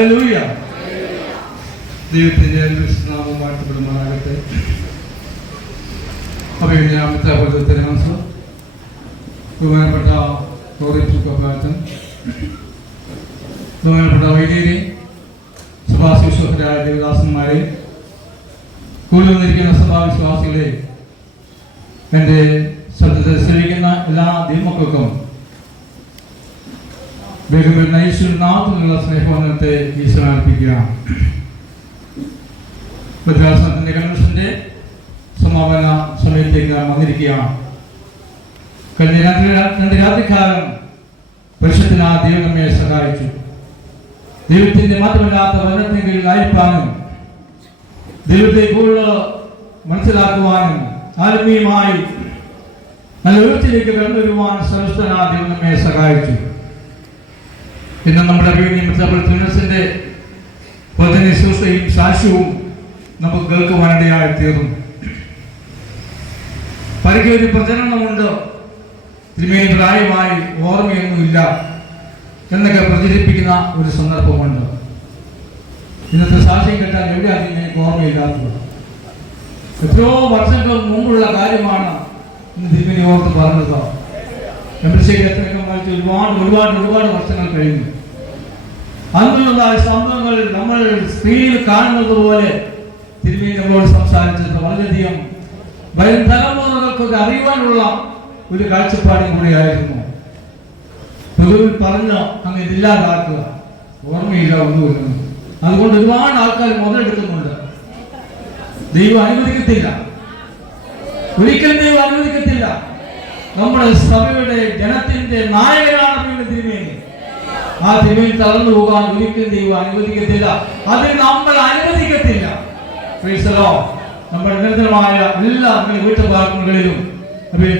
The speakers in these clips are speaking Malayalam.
ഹല്ലേലൂയ. ദൈവത്തിന്റെ നാമം വാഴ്ത്തപ്പെടുമാറാകട്ടെ. അഭിനയാമത്തെ ബഹുമാനപ്പെട്ട ബഹുമാനപ്പെട്ട വൈദ്യരെ, സഭാവിശ്വാസരായ ദേവദാസന്മാരെ, കൂടുതൽ വന്നിരിക്കുന്ന സഭാവിശ്വാസികളെ, എൻ്റെ ശ്രദ്ധ ശ്രമിക്കുന്ന എല്ലാ ദൈവമക്കൾക്കും യേശുനാഥനുള്ള സ്നേഹവന്ദനത്തെ ഈശ്വരൻ അർപ്പിക്കുക. ഭദ്രാസനത്തിന്റെ കൺവെൻഷന്റെ സമാപന സമയത്തേക്ക് വന്നിരിക്കുകയാണ്. കഴിഞ്ഞ രണ്ട് രാത്രികാലം പരിശുദ്ധ ദൈവം നമ്മെ സഹായിച്ചു. ദൈവത്തിന്റെ മാറ്റമില്ലാത്ത വചനത്തിന് കീഴിൽ ആയിരിക്കാനും ദൈവത്തെ കൂടുതൽ മനസ്സിലാക്കുവാനും ആത്മീയമായി നല്ല ഉയർച്ചയിലേക്ക് കടന്നു വരുവാനും സർവ്വശക്തനായ ദൈവം നമ്മെ സഹായിച്ചു. ഇന്ന് നമ്മുടെ ന്റെ ശുശ്രൂഷയും സാക്ഷ്യവും നമുക്ക് കേൾക്കുവാനിടയായി തീർന്നു. പരിക്ക് ഒരു പ്രചരണമുണ്ട്, തിരുമേനി പ്രായമായി ഓർമ്മയൊന്നുമില്ല എന്നൊക്കെ പ്രചരിപ്പിക്കുന്ന ഒരു സന്ദർഭമുണ്ട്. ഇന്നത്തെ സാക്ഷ്യം കേട്ടാൽ എവിടെയാണ് എനിക്ക് ഓർമ്മയില്ലാത്തത്? എത്രയോ വർഷങ്ങൾ മുമ്പുള്ള കാര്യമാണ് ഇന്ന് തിരുമേനി ഓർത്ത് പറഞ്ഞത്. ഒരുപാട് വർഷങ്ങൾ കഴിഞ്ഞു. അന്നുള്ളതായ സംഭവങ്ങൾ നമ്മൾ സ്ക്രീനിൽ കാണുന്നത് പോലെ തിരുമേനി നമ്മളോട് സംസാരിച്ചത് വളരെയധികം വരും തലമുറകൾക്കൊക്കെ അറിയുവാനുള്ള ഒരു കാഴ്ചപ്പാടും കൂടിയായിരുന്നു. പൊതുവിൽ പറഞ്ഞ് അങ്ങ് ഇല്ലാതാക്കുക, ഓർമ്മയില്ല ഒന്നുമില്ല. അതുകൊണ്ട് ഒരുപാട് ആൾക്കാർ മുതലെടുക്കുന്നുണ്ട്. ദൈവം അനുവദിക്കത്തില്ല, ഒരിക്കലും ദൈവം അനുവദിക്കത്തില്ല. നമ്മുടെ സഭയുടെ ജനത്തിന്റെ നായകനാണ് തിരുമേനി. ആ തിരുമേനി തളർന്നു പോകാൻ ഒരിക്കലും ദൈവം അനുവദിക്കത്തില്ല. അതിന് നമ്മൾ അനുവദിക്കത്തില്ല. നമ്മുടെ നിരന്തരമായ എല്ലാ വീട്ടുപാർക്കുകളിലും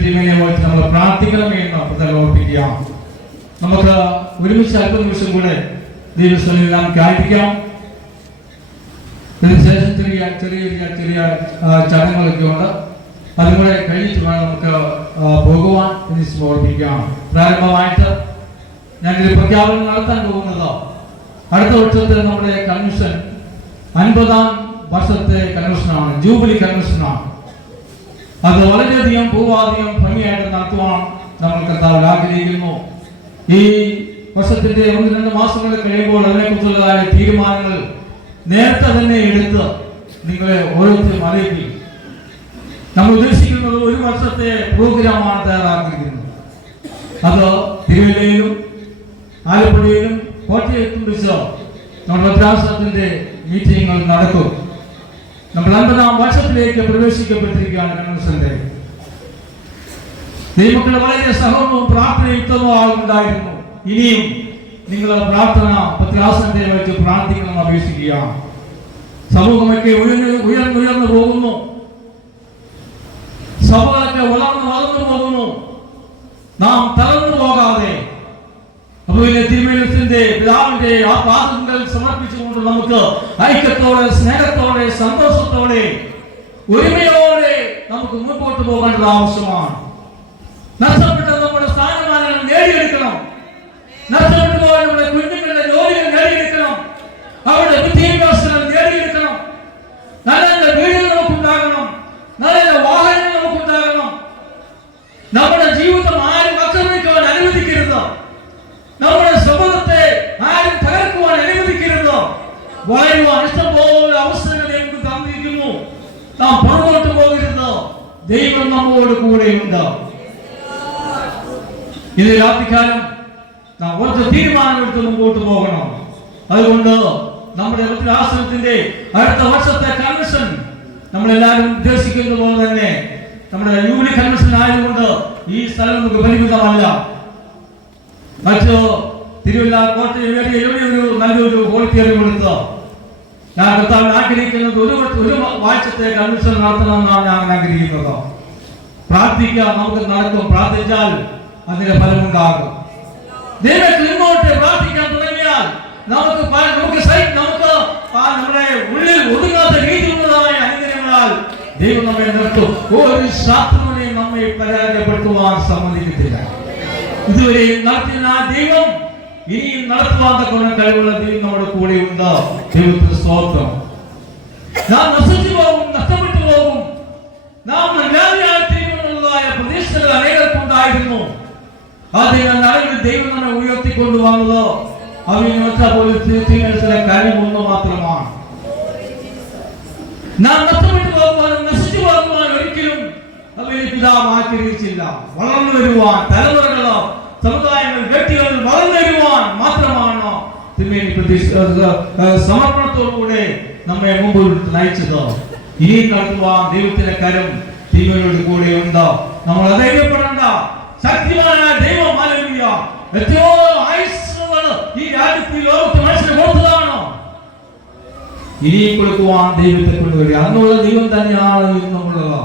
തിരുമേനിയെ കുറിച്ച് നമ്മൾ പ്രാർത്ഥിക്കണമേ എന്ന് പ്രത്യേകം ഓർപ്പിക്കുക. നമുക്ക് ഒരുമിച്ച് അല്പനിമിഷം കൂടെ ദൈവസ്ഥലിൽ നമുക്ക് ആയിരിക്കാം. ഇതിനുശേഷം ചെറിയ ചെറിയ ചെറിയ ചടങ്ങുകളൊക്കെ ഉണ്ട്. അതുകൂടെ കഴിഞ്ഞിട്ട് വേണം നമുക്ക് പോകുവാൻ എന്ന് ഓർപ്പിക്കാം. പ്രാരംഭമായിട്ട് ഞാനൊരു പ്രഖ്യാപനം നടത്താൻ പോകുന്നത് അടുത്ത വർഷത്തെ നമ്മുടെ കൺവെൻഷൻ 50ാം വർഷത്തെ കൺവെൻഷനാണ്, ജൂബിലി കൺവെൻഷനാണ്. അത് വളരെയധികം പൂർവാധികം ഭംഗിയായിട്ട് നടത്തുവാൻ നമ്മൾ കർത്താവിൽ ആഗ്രഹിക്കുന്നു. ഈ വർഷത്തിന്റെ 1-2 മാസങ്ങൾ കഴിയുമ്പോൾ അതിനെക്കുറിച്ചുള്ളതായ തീരുമാനങ്ങൾ നേരത്തെ തന്നെ എടുത്ത് നിങ്ങളെ ഓരോരുത്തരും അറിയിക്കും. നമ്മൾ ഉദ്ദേശിക്കുന്നത് ഒരു വർഷത്തെ പ്രോഗ്രാമാണ് തയ്യാറാക്കിയിരിക്കുന്നത്. അത് തിരുവല്ലയിലും ആലപ്പുഴയിലും കോട്ടയത്തും വെച്ച് നമ്മുടെ ഭദ്രാസനത്തിന്റെ മീറ്റിങ്ങുകൾ നടക്കും. നമ്മൾ 50ാം വർഷത്തിലേക്ക് പ്രവേശിക്കപ്പെട്ടിരിക്കുകയാണ്. കൺവെൻഷന്റെ ദൈവമക്കളുടെ വളരെ സഹകരണവും പ്രാർത്ഥനയുക്തവും ഉണ്ടായിരുന്നു. ഇനിയും നിങ്ങളുടെ പ്രാർത്ഥന ഭദ്രാസനത്തെ വെച്ച് പ്രാർത്ഥിക്കണം അപേക്ഷിക്കുകയാണ്. സമൂഹമൊക്കെ ഉയർന്നു പോകുന്നു, സഭകളൊക്കെ വളർന്നു പോകുന്നു. നാം തളർന്നു പോകാതെ തിരുമേനിയുടെ പിതാവിന്റെ ആ പാദങ്ങൾ സമർപ്പിച്ചുകൊണ്ട് നമുക്ക് ഐക്യത്തോടെ, സ്നേഹത്തോടെ, സന്തോഷത്തോടെ, ഒരുമയോടെ നമുക്ക് മുൻപോട്ട് പോകേണ്ടത് ആവശ്യമാണ്. നഷ്ടപ്പെട്ട നമ്മുടെ സ്ഥാനമാനങ്ങൾ നേടിയെടുക്കണം. നഷ്ടപ്പെട്ടു പോയ നമ്മുടെ കുഞ്ഞുങ്ങളുടെ ജോലികൾ നേടിയെടുക്കണം. അവരുടെ വിദ്യാഭ്യാസങ്ങൾ നേടിയെടുക്കണം. നല്ല നല്ല വീടുകൾ നമുക്കുണ്ടാകണം. നല്ല വാഹനങ്ങൾ നമുക്കുണ്ടാകണം. നമ്മുടെ ജീവിതം ആരും ആക്രമിക്കുവാൻ അനുവദിക്കരുത്. നമ്മുടെ സമൂഹത്തെ ആരും തകർക്കുവാൻ അനുവദിക്കരുത്. വളരുവാൻ ഇഷ്ടംപോലെ അവസരങ്ങൾ നമുക്ക് തന്നിരിക്കുന്നു. നാം പുറകോട്ട് പോകരുത്. ദൈവം നമ്മോട് കൂടെയുണ്ട്. ഇത് രാത്രികാലം നാം കുറച്ച് തീരുമാനമെടുത്ത് മുമ്പോട്ട് പോകണം. അതുകൊണ്ട് നമ്മുടെ ഭദ്രാസനത്തിന്റെ അടുത്ത വർഷത്തെ കൺവെൻഷൻ നമ്മളെല്ലാവരും ഉദ്ദേശിക്കുന്ന പോലെ തന്നെ നമ്മുടെ യൂണിറ്റ് കൺവെൻഷൻ ആയതുകൊണ്ട് ഈ സ്ഥലം നമുക്ക് പരിമിതമല്ല. മറ്റു തിരുവല്ല, കോട്ടയം ഒരു നല്ലൊരു ഓഡിറ്റോറിയം കൊടുത്ത് ഞാൻ കർത്താവിൽ ആഗ്രഹിക്കുന്നത് ഒരു ആഴ്ചത്തെ കൺവെൻഷൻ നടത്തണമെന്നാണ് ഞാൻ ആഗ്രഹിക്കുന്നത്. പ്രാർത്ഥിക്കാം, നമുക്ക് നടക്കും. പ്രാർത്ഥിച്ചാൽ അതിന്റെ ഫലമുണ്ടാകും. ദൈവത്തിൽ ഇങ്ങോട്ട് പ്രാർത്ഥിക്കാൻ തുടങ്ങിയാൽ നമുക്ക് നമ്മുടെ ഉള്ളിൽ ഒതുങ്ങാത്ത രീതിയിലുള്ളതായ അനുഗ്രഹങ്ങളാൽ ദൈവം നമ്മെ നിർത്തും. ഒരു ശാസ്ത്രങ്ങളെയും നമ്മെ പരാജയപ്പെടുത്തുവാൻ സമ്മതിക്കത്തില്ല. ഇതുവരെ നടത്തിയ ദൈവം ഇനിയും നടത്തുവാൻ തക്കവണ്ണം കഴിവുള്ള ദൈവം നമ്മുടെ കൂടെ ഉണ്ട്. ദൈവത്തിന് സ്തോത്രം. നാം നശിച്ചു പോകും, നഷ്ടപ്പെട്ടു പോകും, നാം തീരുമാനമുള്ളതായ പ്രതീക്ഷകൾ അനേകർക്കുണ്ടായിരുന്നു. അതിനാണ് ദൈവം നമ്മെ ഉയർത്തിക്കൊണ്ടുവന്നത്. അവനെ കാര്യം ഒന്ന് മാത്രമാണ്. നാം നഷ്ടപ്പെട്ടു പോകുവാനും നശിച്ചു പോകുവാനും ഒരിക്കലും അവനെ പിതാവ് ആഗ്രഹിച്ചില്ല. വളർന്നു വരുവാൻ തലമുറകളോ സമുദായങ്ങൾ വ്യക്തികൾ വളർന്നു വരുവാൻ മാത്രമാണ് സമർപ്പണത്തോടുകൂടെ നമ്മെ മുമ്പോട്ട് നയിച്ചത്. ഇനി നടത്തുവാൻ ദൈവത്തിന്റെ കരം തിരുമേനിയോട് കൂടെ ഉണ്ട്. നമ്മൾ അധൈര്യപ്പെടേണ്ട. ശക്തിമാനായ ദൈവം ഹല്ലേലൂയ എത്രയോ ആയുസ്സുകൾ ഈ രാജ്യത്ത് ഈ ലോകത്ത് മനുഷ്യന് കൊടുത്തതാണ്. ഇനിയും കൊടുക്കുവാൻ ദൈവത്തെ കൊണ്ടുവരിക. അന്നുള്ള ദൈവം തന്നെയാണ് ഇന്നുള്ളത്.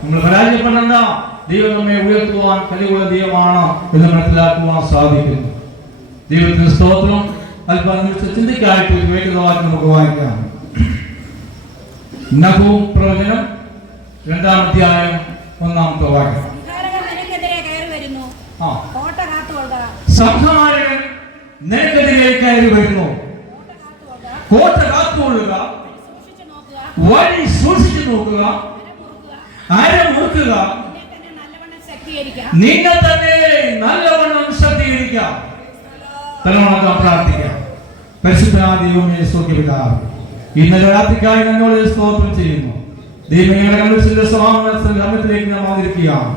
നമ്മൾ പരാജയപ്പെടേണ്ട. ദൈവം നമ്മെ ഉയർത്തുവാൻ കഴിവുള്ള ദൈവമാണ് എന്ന് മനസ്സിലാക്കുവാൻ സാധിക്കുന്നു. ദൈവത്തിന് സ്തോത്രം. അല്പനിമിഷം ചിന്തിക്കായിട്ട് ഒരു വേഗവാക്യം നമുക്ക് വായിക്കാം. നഹൂം പ്രവചനം 2-ാം അധ്യായം 1-ാമത്തെ വാക്യം. സംഹാരകൻ നിനക്കെതിരെ കയറി വരുന്നു. കോട്ട കാത്തുകൊള്ളുക, വഴി സൂക്ഷിച്ചു നോക്കുക, അര മുറുക്കുക, നിന്നെ തന്നെ നല്ലവണ്ണം ശക്തീകരിക്കാം. തലവണക്കം പ്രാർത്ഥിക്കാം. പരിശുദ്ധനായ ദൈവമേ, സ്തുതിപിതാവേ, ഇന്നലെ രാത്രിക്കായി ഞങ്ങളോട് സ്തോത്രം ചെയ്യുന്നു. ദൈവങ്ങളുടെ കൺവെൻഷന്റെ സമാപനത്തിലേക്ക് നാം വന്നിരിക്കുകയാണ്.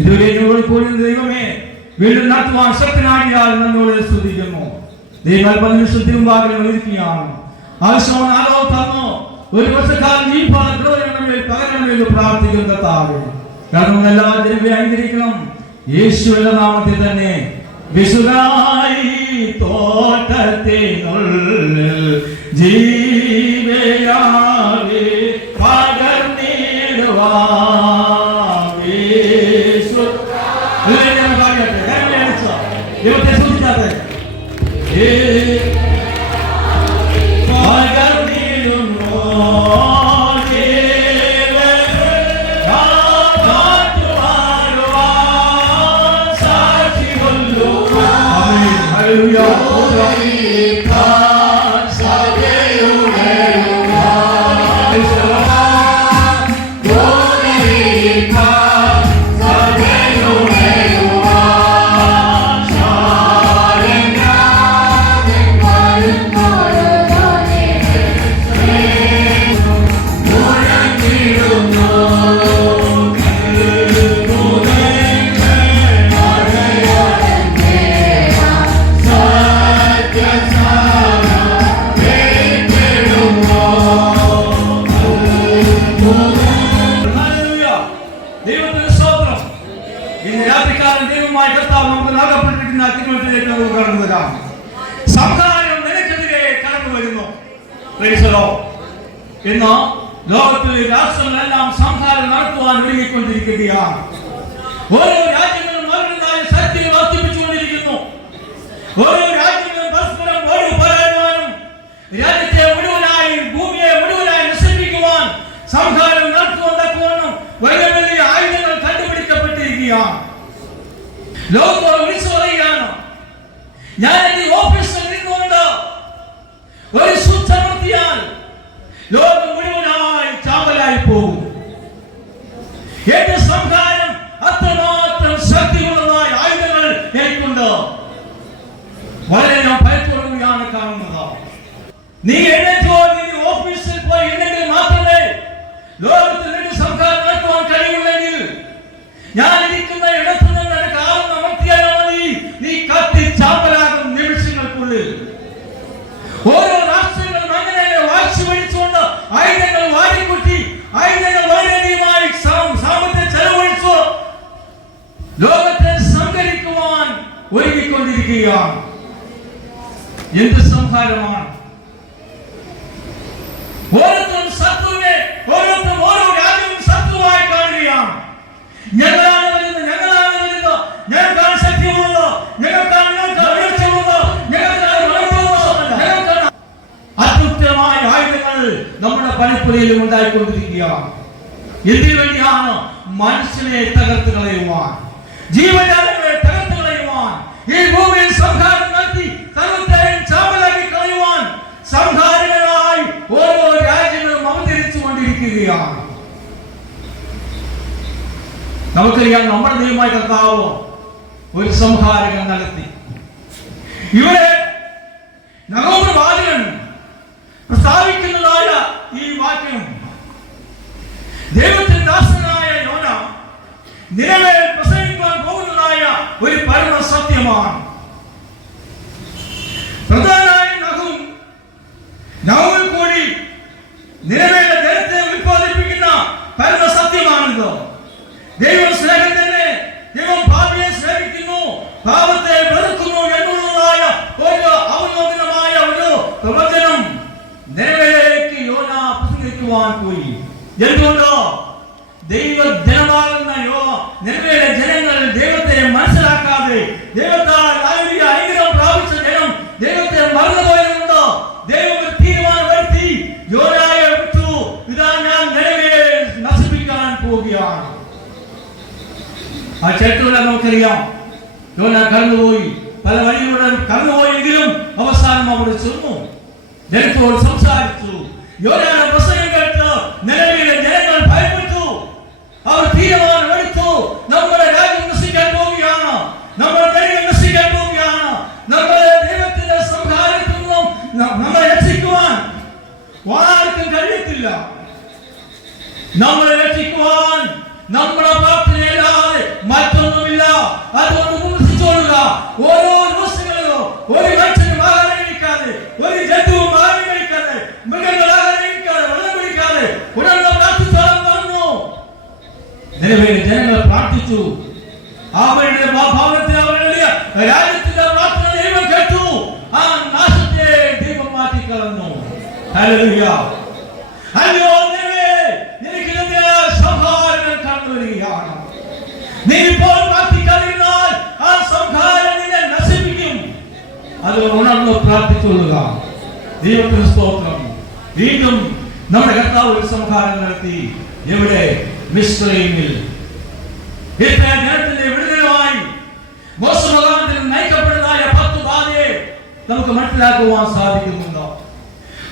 ഇതുവരെ ഓടിപ്പോയിരുന്ന ദൈവമേ, വീണ്ടും നടത്തുവാൻ ശക്തനാകിയാൽ ഞങ്ങളോട് സ്തുതിക്കുന്നു. ദൈവം അല്പനിമിഷത്തിന് മുമ്പാകെ വന്നിരിക്കുകയാണ്. ആവശ്യമാണ് ആരോ തന്നു. ഒരു വർഷക്കാലം ഈ പകരണമെന്ന് പ്രാർത്ഥിക്കുന്ന താഴെ കാരണം എല്ലാ ജനങ്ങളെ അനുഗ്രഹിക്കണം. യേശുവിന്റെ നാമത്തിൽ തന്നെ. വിശുദ്ധായി തോട്ടത്തിനുള്ളിൽ ജീവയാവേ പകർന്നിടുവാൻ യേശു സംഹാരം നിനക്കെതിരെ കടന്നു വരുന്നു. ഇന്ന് ലോകത്തിലെ രാഷ്ട്രങ്ങളെല്ലാം സംഹാരം നടത്തുവാൻ ഒരുങ്ങിക്കൊണ്ടിരിക്കുകയാണ്. ഓരോ രാജ്യങ്ങളും അവരുടേതായ ശക്തികൾ വർദ്ധിപ്പിച്ചുകൊണ്ടിരിക്കുന്നു. ഓരോ രാജ്യങ്ങളും പരസ്പരം ഓടി പോരാടുവാനും രാജ്യത്തെ മുഴുവനായി ഭൂമിയെ മുഴുവനായി നശിപ്പിക്കുവാൻ സംഹാരം നടത്തുവാൻ വലിയ വലിയ ആയുധങ്ങൾ കണ്ടുപിടിക്കപ്പെട്ടിരിക്കുകയാണ്. ലോകത്തോട് വിളിച്ചു പറയുകയാണ്, ഞാൻ ഈ ഓഫീസിൽ നിന്നുകൊണ്ട് ഒരു സ്വിച്ച് അമർത്തിയാൽ ലോകം മുഴുവനായി ചാമ്പലായി പോകും. എന്റെ സംഹാരം അത്രമാത്രം ശക്തിയുള്ളതായ ആയുധങ്ങൾ എനിക്കുണ്ട്. വളരെ ഞാൻ ഭയത്തോടുകൂടിയാണ് കാണുന്നത്. നീ എഴുന്നേറ്റോ, നീ ഓഫീസിൽ പോയി എന്നെങ്കിൽ മാത്രമേ ലോകത്തിൽ നിന്റെ സംഹാരം നടത്തുവാൻ കഴിയുമെങ്കിൽ ഞാൻ ഇരിക്കുന്ന ഇടത്ത് നിന്ന് എനിക്ക് ആവുന്ന അമർത്തിയാലോ നീ കത്തി ചാമ്പലാകും നിമിഷങ്ങൾക്കുള്ളിൽ. ഓരോ രാഷ്ട്രങ്ങളും അങ്ങനെ വാശി പിടിച്ചുകൊണ്ട് ആയുധങ്ങൾ വാരിക്കുട്ടി ആയുധങ്ങൾ വളരെയധികമായി സാമ്പത്തിക ചെലവഴിച്ചു ലോകത്തെ സംഹരിക്കുവാൻ ഒരുങ്ങിക്കൊണ്ടിരിക്കുകയാണ്. എന്ത് സംഹാരമാണ്! ഓരോരുത്തരും ശത്രുവിനെ, ഓരോരുത്തരും ഓരോ രാജ്യവും ശത്രുവായി കാണുകയാണ്. ഞങ്ങളാണ് വരുന്നത്, ഞങ്ങളാണ് വരുന്നത്, ഞങ്ങൾക്കാണ് ശക്തിയുള്ളത്, ഞങ്ങൾക്കാണ് അത്യുത്തമമായ ആയുധങ്ങൾ നമ്മുടെ പണിപ്പുരയിലും ഉണ്ടായിക്കൊണ്ടിരിക്കുകയാണ്. എന്തിനു വേണ്ടിയാണ്? മനുഷ്യനെ തകർത്ത് കളയുവാൻ, ജീവജാലങ്ങളെ തകർത്ത് കളയുവാൻ, ഈ ഭൂമിയിൽ സംഹാരം നടത്തി സർവ്വത്തെയും ചാമ്പലാക്കി കളയുവാൻ സംഹാരകനായി ഓരോ രാജ്യങ്ങളും അവതരിച്ചു കൊണ്ടിരിക്കുകയാണ്. നമുക്കറിയാം, നമ്മുടെ ദൈവമായ കർത്താവ് ഒരു സംഹാരകം നടത്തി. ഇവിടെ നഗോമവാചകൻ പ്രസ്താവിക്കുന്നതായ ഈ വാക്യം ദൈവത്തിന്റെ ദാസനായ യോന നിലവിൽ പ്രസംഗിക്കാൻ പോകുന്നതായ ഒരു പരമ സത്യമാണ്. പ്രധാനമായി നഹൂമിൽ കൂടി നിലവിലെ ജനത്തെ ഉത്പാദിപ്പിക്കുന്ന പരമ സത്യമാണിത്. ദൈവം സ്നേഹം തന്നെ, ദൈവം പാപിയെ സ്നേഹിക്കുന്നു, പാപത്തെ വെറുക്കുന്നു എന്നുള്ളതായ ഒരു അവലോകനമായ ഒരു പ്രവചനം നിലവിലേക്ക് യോന പ്രസംഗിക്കുവാൻ പോയി. എന്തുകൊണ്ടോ ദൈവ ജനമാകുന്ന നിലവിലെ ജനങ്ങൾ ദൈവത്തെ മനസ്സിലാക്കാതെ ദൈവത്താൽ അനുഗ്രഹം പ്രാപിച്ച ജനം ദൈവത്തെ മറന്നുപോയതുകൊണ്ട് ദൈവം തീരുമാനം വരുത്തി യോനായെ വിട്ടു, ഇതാ ഞാൻ നിലവിലെ നശിപ്പിക്കാൻ പോവുകയാണ്. ആ ചരിത്രങ്ങളെ നമുക്കറിയാം. യോന കടന്നുപോയി, പല വഴിയിലൂടെ കടന്നുപോയെങ്കിലും അവസാനം അവിടെ ചെന്നു, ജനത്തോട് സംസാരിച്ചു. യോനയുടെ പ്രസംഗം കേട്ട് നിലവിലെ ജനങ്ങൾ ഭയപ്പെട്ടു. അവർ തീരുമാനമെടുത്തു, നമ്മുടെ രാജ്യം നശിക്കാൻ പോവുകയാണ്, നമ്മുടെ ദൈവം നശിക്കാൻ പോവുകയാണ്, നമ്മുടെ ദൈവത്തിന്റെ സംഹാരത്തിൽ നിന്നും നമ്മളെ രക്ഷിക്കുവാൻ ആർക്കും കഴിയത്തില്ല. നമ്മളെ രക്ഷിക്കുവാൻ നമ്മുടെ പ്രാർത്ഥനയല്ലാതെ മറ്റൊന്നുമില്ല. അതുകൊണ്ട് വിമർശിച്ചോളുക. ഓരോ ദിവസങ്ങളിലോ ഒരു മനുഷ്യനും ആഹാരം കഴിക്കാതെ, ഒരു ജന്തുവും ആഹാരം കഴിക്കാതെ, മൃഗങ്ങൾ ആഹാരം കഴിക്കാതെ, വെള്ളം കുടിക്കാതെ ഉടനെ പ്രാർത്ഥിച്ചോളം പറഞ്ഞു. നിലവിലെ ജനങ്ങൾ പ്രാർത്ഥിച്ചു. അവരുടെ ഭവനത്തിൽ അവരുടെ രാജ്യത്തിന്റെ പ്രാർത്ഥന ദൈവം കേട്ടു. ആ നാശത്തെ ദൈവം മാറ്റിക്കളഞ്ഞു. ഹല്ലേലൂയ. അയ്യോ നിനക്ക് സംഹാരം കടന്നു വരികയാണ്. നീ ഇപ്പോൾ പ്രാർത്ഥിക്കാതിരുന്നാൽ ആ സംഹാരം നിന്നെ നശിപ്പിക്കും. അത് ഉണർന്ന് പ്രാർത്ഥിച്ചുകൊള്ളുക. ദൈവത്തിന് സ്തോത്രം. വീണ്ടും നമ്മുടെ കർത്താവ് ഒരു സംഹാരം നടത്തി. എവിടെ? മിസ്രയീമിൽ. ജനത്തിന്റെ വിടുതലുമായി മോശമുഖാന്തരം നയിക്കപ്പെടുന്നതായ 10 ബാധയെ നമുക്ക് മനസ്സിലാക്കുവാൻ സാധിക്കുന്നുണ്ടോ?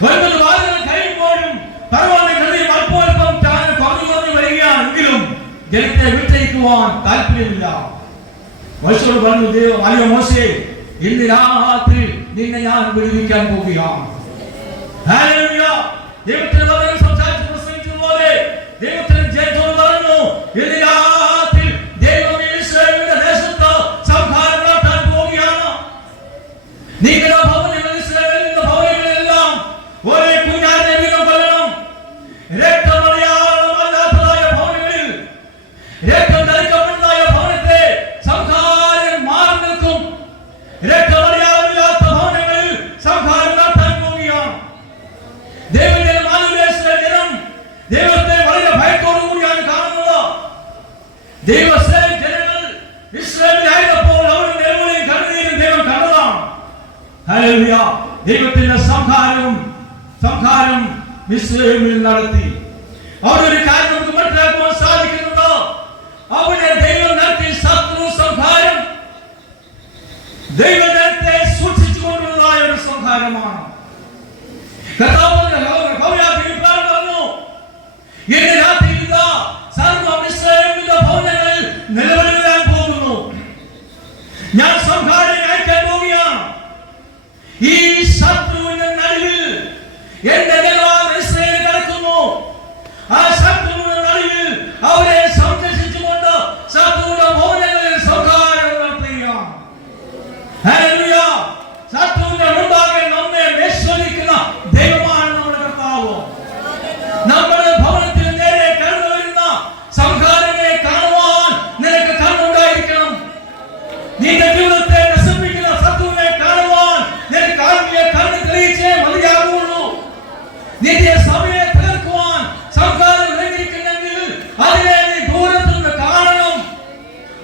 9 ബാധകൾ കഴിയുമ്പോഴും പരമാവധി അല്പോൽപ്പം കുറഞ്ഞു വരികയാണെങ്കിലും ജനത്തെ വിട്ടയക്കുവാൻ താല്പര്യമില്ല. മോശയോട് പറഞ്ഞു ദൈവം, അയ്യോ മോശേ, ഇന്ന് രാത്രി നിന്നെ ഞാൻ വിടുവിക്കാൻ പോവുകയാണ്. ഹല്ലേലൂയ. ദൈവത്തിന്റെ വചനം സംസാരിച്ച് പ്രസംഗിച്ചതുപോലെ ദൈവത്തിന്റെ ജനത്തോട് പറഞ്ഞു, ഇന്ന് രാത്രി ദൈവം ഇസ്രായേലിന്റെ ദേശത്ത് സംഹാരം നടത്താൻ പോവുകയാണ്. നിങ്ങളുടെ ഭവനങ്ങളിൽ, ഇസ്രായേലിന്റെ ഭവനങ്ങളെല്ലാം ഒരേ കുഞ്ഞാടിനെ വീതം കൊല്ലണം. രക്തമടയാളമല്ലാത്തതായ ഭവനങ്ങളിൽ, രക്തം ധരിക്കപ്പെടുന്നതായ ഭവനത്തെ സംഹാരം മാറി നിൽക്കും. രക്തമടയാളമില്ലാത്ത ഭവനങ്ങളിൽ സംഹാരം നടത്താൻ പോവുകയാണ്. ദൈവത്തിന്റെ ജനം ദൈവത്തെ വളരെ ഭയത്തോടു കൂടിയാണ് കാണുന്നത്. ജനങ്ങൾ ഇസ്രായേലിലായപ്പോൾ അവരുടെ നിലവിലെയും കണ്ണുനീരും ദൈവം കണ്ടതാണ്. ഹല്ലേലൂയ. ദൈവത്തിന്റെ സംഹാരം മിസ്രയീമിൽ നടത്തി. അവിടെ ഒരു കാര്യം നമുക്ക് മനസ്സിലാക്കുവാൻ സാധിക്കുന്നത്, അവിടെ ദൈവം നടത്തിയ ശത്രു സംഹാരം ദൈവത്തെ സൂക്ഷിച്ചുകൊണ്ടുള്ളതായ ഒരു സംഹാരമാണ്. ഇന്ന് രാത്രി സർവ്വ ഇസ്രായേലിന്റെ ഭവനങ്ങളിൽ നിലവിലാൻ പോകുന്നു. ഞാൻ സംഹാരം അയക്കാൻ പോവുകയാണ്. ഈ ശത്രുവിന്റെ നടുവിൽ എന്റെ നിലവാരം ഇസ്രായേൽ കിടക്കുന്നു. ആ ശത്രുവിന്റെ നടുവിൽ അവരെ സംരക്ഷിച്ചുകൊണ്ട് ശത്രുവിന്റെ ഭവനങ്ങളിൽ സംഹാരം നടത്തുകയാണ്. ഹല്ലേലൂയ. ശത്രുവിന്റെ മുമ്പാകെ നമ്മെ വിശ്വസിക്കുന്ന ദൈവമാണ് നമ്മുടെ കർത്താവ്. നമ്മുടെ ഭവനത്തിൽ നേരെ കടന്നു വരുന്ന സംഹാരങ്ങളെ കാണുവാൻ നിനക്ക് കണ്ണുണ്ടായിരിക്കണം. നിന്റെ ജീവിതത്തെ നശിപ്പിക്കുന്ന ശത്രുവിനെ കാണുവാൻ നിനക്ക് ആത്മീയ കണ്ണ് തെളിയിച്ചേ മതിയാകുള്ളൂ. നിന്റെ സഭയെ തകർക്കുവാൻ സംഹാരം ഇറങ്ങിയിരിക്കുന്നെങ്കിൽ അതിനെ നീ ദൂരത്തുനിന്ന് കാണണം.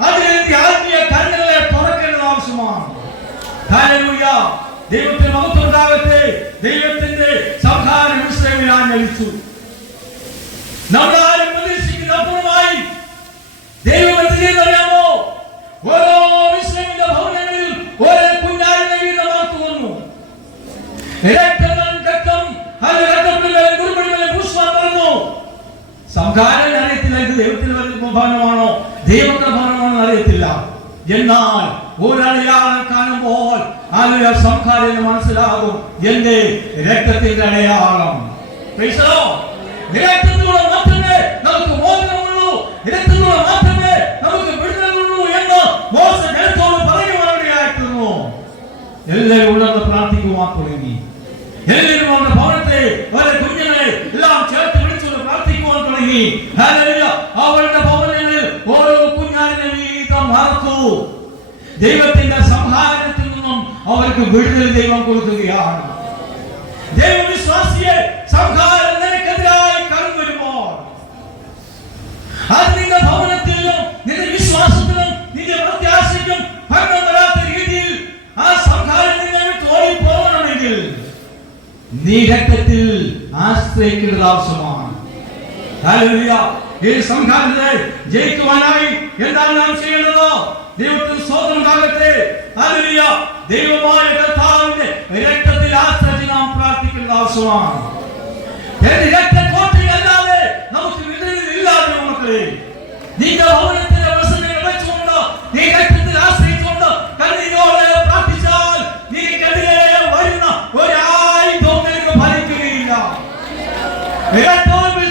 അതിന് നീ ആത്മീയ കണ്ണുകളെ തുറക്കേണ്ടത് ആവശ്യമാണ്. ഹല്ലേലൂയ. ദൈവത്തിന് മഹത്വം ഉണ്ടാകട്ടെ. ദൈവത്തിന്റെ സംഹാരം ഇസ്രായേലിൽ ആഞ്ഞടിച്ചു. നമ്മൾ ആരും പ്രതീക്ഷിക്കുന്ന അപ്പുറമായി ദൈവം എന്ത് ചെയ്യുന്നറിയാമോ? ഓരോ ഇസ്രായേലിന്റെ ഭവനങ്ങളിൽ സംഘാരം അറിയത്തില്ല, ഇത് ദൈവത്തിന് ഭവനമാണോ ദൈവത്തിന്റെ ഭവനമാണോ അറിയത്തില്ല. എന്നാൽ ഒരടയാളം കാണുമ്പോൾ സംഘാരം മനസ്സിലാകും, എന്റെ രക്തത്തിന്റെ അടയാളം. രക്തത്തിലൂടെ മാത്രമേ നമുക്ക് മോചനമുള്ളൂ, രക്തത്തിലൂടെ മാത്രമേ നമുക്ക് വിടുതലുള്ളൂ എന്ന് മോശ ജനത്തോട് പറയുവാനിടയായിരുന്നു. എല്ലാവരും ഉണർന്ന് പ്രാർത്ഥിക്കുവാൻ തുടങ്ങി. എല്ലാവരും അവരുടെ ഭവനത്തെ, അവരുടെ കുഞ്ഞുങ്ങളെ എല്ലാം ചേർത്ത് വിളിച്ചുകൊണ്ട് പ്രാർത്ഥിക്കുവാൻ തുടങ്ങി. അവരുടെ ഭവനങ്ങളിൽ ഓരോ കുഞ്ഞാടിനെ വീതം മറത്തു. ദൈവത്തിന്റെ സംഹാരത്തിൽ നിന്നും അവർക്ക് വിടുതൽ ദൈവം കൊടുക്കുകയാണ്. ദൈവവിശ്വാസിയെ സംഹാരം നിനക്കെതിരായി കടന്നു വരുമ്പോൾ അത് നിന്റെ ഭവനത്തിലും നിന്റെ വിശ്വാസത്തിലും നിന്റെ പ്രത്യാശയ്ക്കും ഭംഗം വരാത്ത രീതിയിൽ ആ സംഹാരം നിന്നെ വിട്ട് ഓടിപ്പോകണമെങ്കിൽ നീ രക്തത്തിൽ ആശ്രയിക്കേണ്ടത് ആവശ്യമാണ്. ഈ സംഘാതത്തെ ജയിക്കുവാനായി എന്താണ് നാം ചെയ്യേണ്ടത്? ദൈവത്തിന് സ്തോത്രം ഉണ്ടാകട്ടെ. ദൈവമായ കർത്താവിന്റെ രക്തത്തിൽ ആശ്രയിച്ച് നാം പ്രാർത്ഥിക്കേണ്ടത് ആവശ്യമാണ്. രക്തക്കോട്ടയല്ലാതെ നമുക്ക് വിടുതലില്ലാതെ മക്കളെ, നിന്റെ ഭവനത്തിന്റെ വശങ്ങൾ വെച്ചുകൊണ്ട് നീ രക്തത്തിൽ ആശ്രയിച്ചുകൊണ്ട് കണ്ണീരോടെ പ്രാർത്ഥിച്ചാൽ നിനക്കെതിരെ വരുന്ന ഒരായുധവും നിനക്ക് ഫലിക്കുകയില്ല.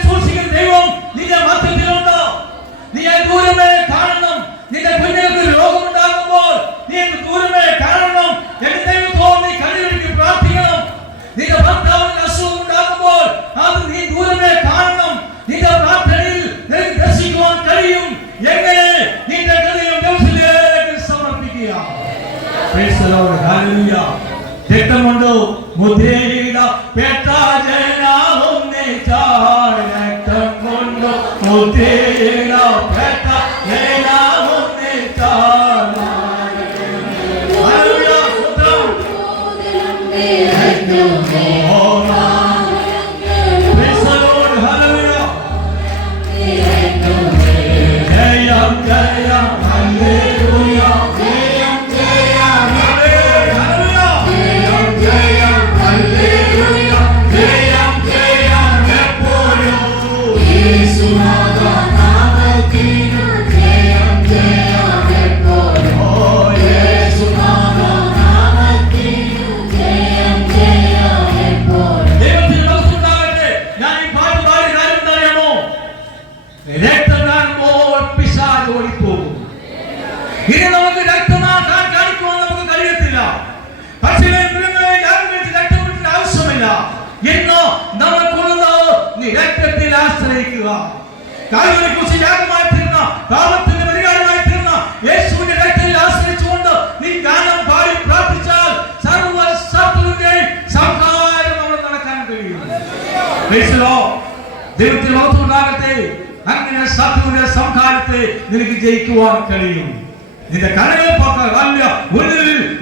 സൂക്ഷിക്കുന്ന ദൈവം നിന്റെ മധ്യത്തിലുണ്ട്. നീ ദൂരമേ കാണണം. നിന്റെ കുഞ്ഞുങ്ങൾക്ക് രോഗമുണ്ടാകുമ്പോൾ നീ ദൂരമേ കാണണം. എന്റെ ദൈവത്തോട് നീ കണ്ണീരൊഴുക്കി പ്രാർത്ഥിക്കണം. നിന്റെ ഭർത്താവിന് അസുഖം ഉണ്ടാകുമ്പോൾ അത് നീ ദൂരമേ കാണണം. നിന്റെ പ്രാർത്ഥനയിൽ നിനക്ക് ദർശിക്കുവാൻ കഴിയും. എങ്ങനെ? നിന്റെ ഹൃദയം ദൈവത്തിലേക്ക് സമർപ്പിക്കുക. രക്തം കൊണ്ട് മുദ്രയിട പെട്ട ജനാവുന്നേ രക്തം കൊണ്ട് മുദ്രയിട പെട്ട ജനാവുന്നേ ഇനി നമുക്ക് രക്തമാക്കാൻ കാണിക്കുവാൻ നമുക്ക് കഴിയത്തില്ല. പക്ഷേ രക്തത്തിന്റെ ആവശ്യമില്ല. ഇന്നോ നമുക്കുള്ളത് നീ രക്തത്തിൽ ആശ്രയിക്കുക. കാൽവരിക്കുരിശിൽ യാഗമായി തീർന്ന, പാപത്തിന്റെ പരിഹാരമായി തീർന്ന യേശുവിന്റെ രക്തത്തിൽ ആശ്രയിച്ചുകൊണ്ട് നീ ഗാനം പാടി പ്രാർത്ഥിച്ചാൽ സർവ്വ ശത്രുവിന്റെയും സംഹാരം നമ്മൾ നടക്കാൻ കഴിയും. ദൈവത്തിന് മഹത്വം ഉണ്ടാകട്ടെ. അങ്ങനെ ശത്രുവിന്റെ സംഹാരത്തെ നിനക്ക് ജയിക്കുവാൻ കഴിയും. നിന്റെ കണ്ണുകൾ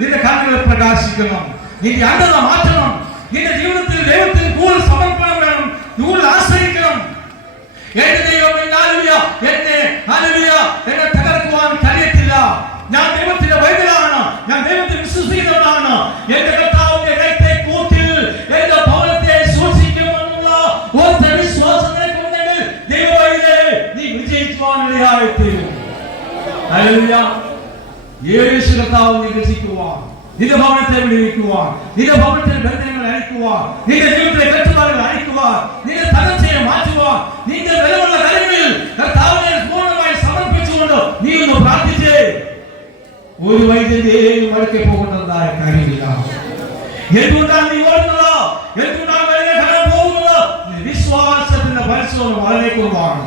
നിന്റെ കണ്ണുകൾ പ്രകാശിക്കണം. നിന്റെ അന്ധത മാറ്റണം. നിന്റെ ജീവിതത്തിൽ ദൈവത്തിന് കൂടുതൽ സമർപ്പണം വേണം, കൂടുതൽ ആശ്രയിക്കണം. എന്റെ ദൈവം എന്നെ തകർക്കുവാൻ കഴിയത്തില്ല. ഞാൻ ദൈവത്തിന്റെ വൈദ്യനാണ്, ഞാൻ ദൈവത്തിൽ വിശ്വസിക്കുന്നവനാണ്. എന്റെ കർത്താവിന്റെ രക്തക്കൂട്ടിൽ എന്റെ ഭവനത്തെ സൂക്ഷിക്കുമെന്നുള്ള ഒറ്റ വിശ്വാസം നിനക്കുണ്ടെങ്കിൽ ദൈവവൈദ്യനെ നീ വിജയിക്കുവാൻ ഇടയായിത്തീരും. യേശു കർത്താവ് നിരസിക്കുവാൻ, നിന്റെ ഭവനത്തെ വിടുവിക്കുവാൻ, നിന്റെ ഭവനത്തിലെ ബന്ധനങ്ങൾ അഴിക്കുവാൻ, നിന്റെ ജീവിതത്തിലെ കെട്ടുപാടുകൾ അഴിക്കുവാൻ, നിന്റെ തകർച്ചയെ മാറ്റുവാൻ, നിന്റെ ബലമുള്ള കാര്യങ്ങളിൽ കർത്താവിനെ പൂർണ്ണമായി സമർപ്പിച്ചുകൊണ്ട് നീ ഒന്ന് പ്രാർത്ഥിച്ചേ. ഒരു വൈദ്യന്റെയും വഴക്കെ പോകേണ്ടതായ കാര്യമില്ല. എന്തുകൊണ്ടാണ് നീ ഓടുന്നത്? എന്തുകൊണ്ടാണ് പോകുന്നത്? വിശ്വാസത്തിന്റെ പരിശോധന വളരെ കുറവാണ്.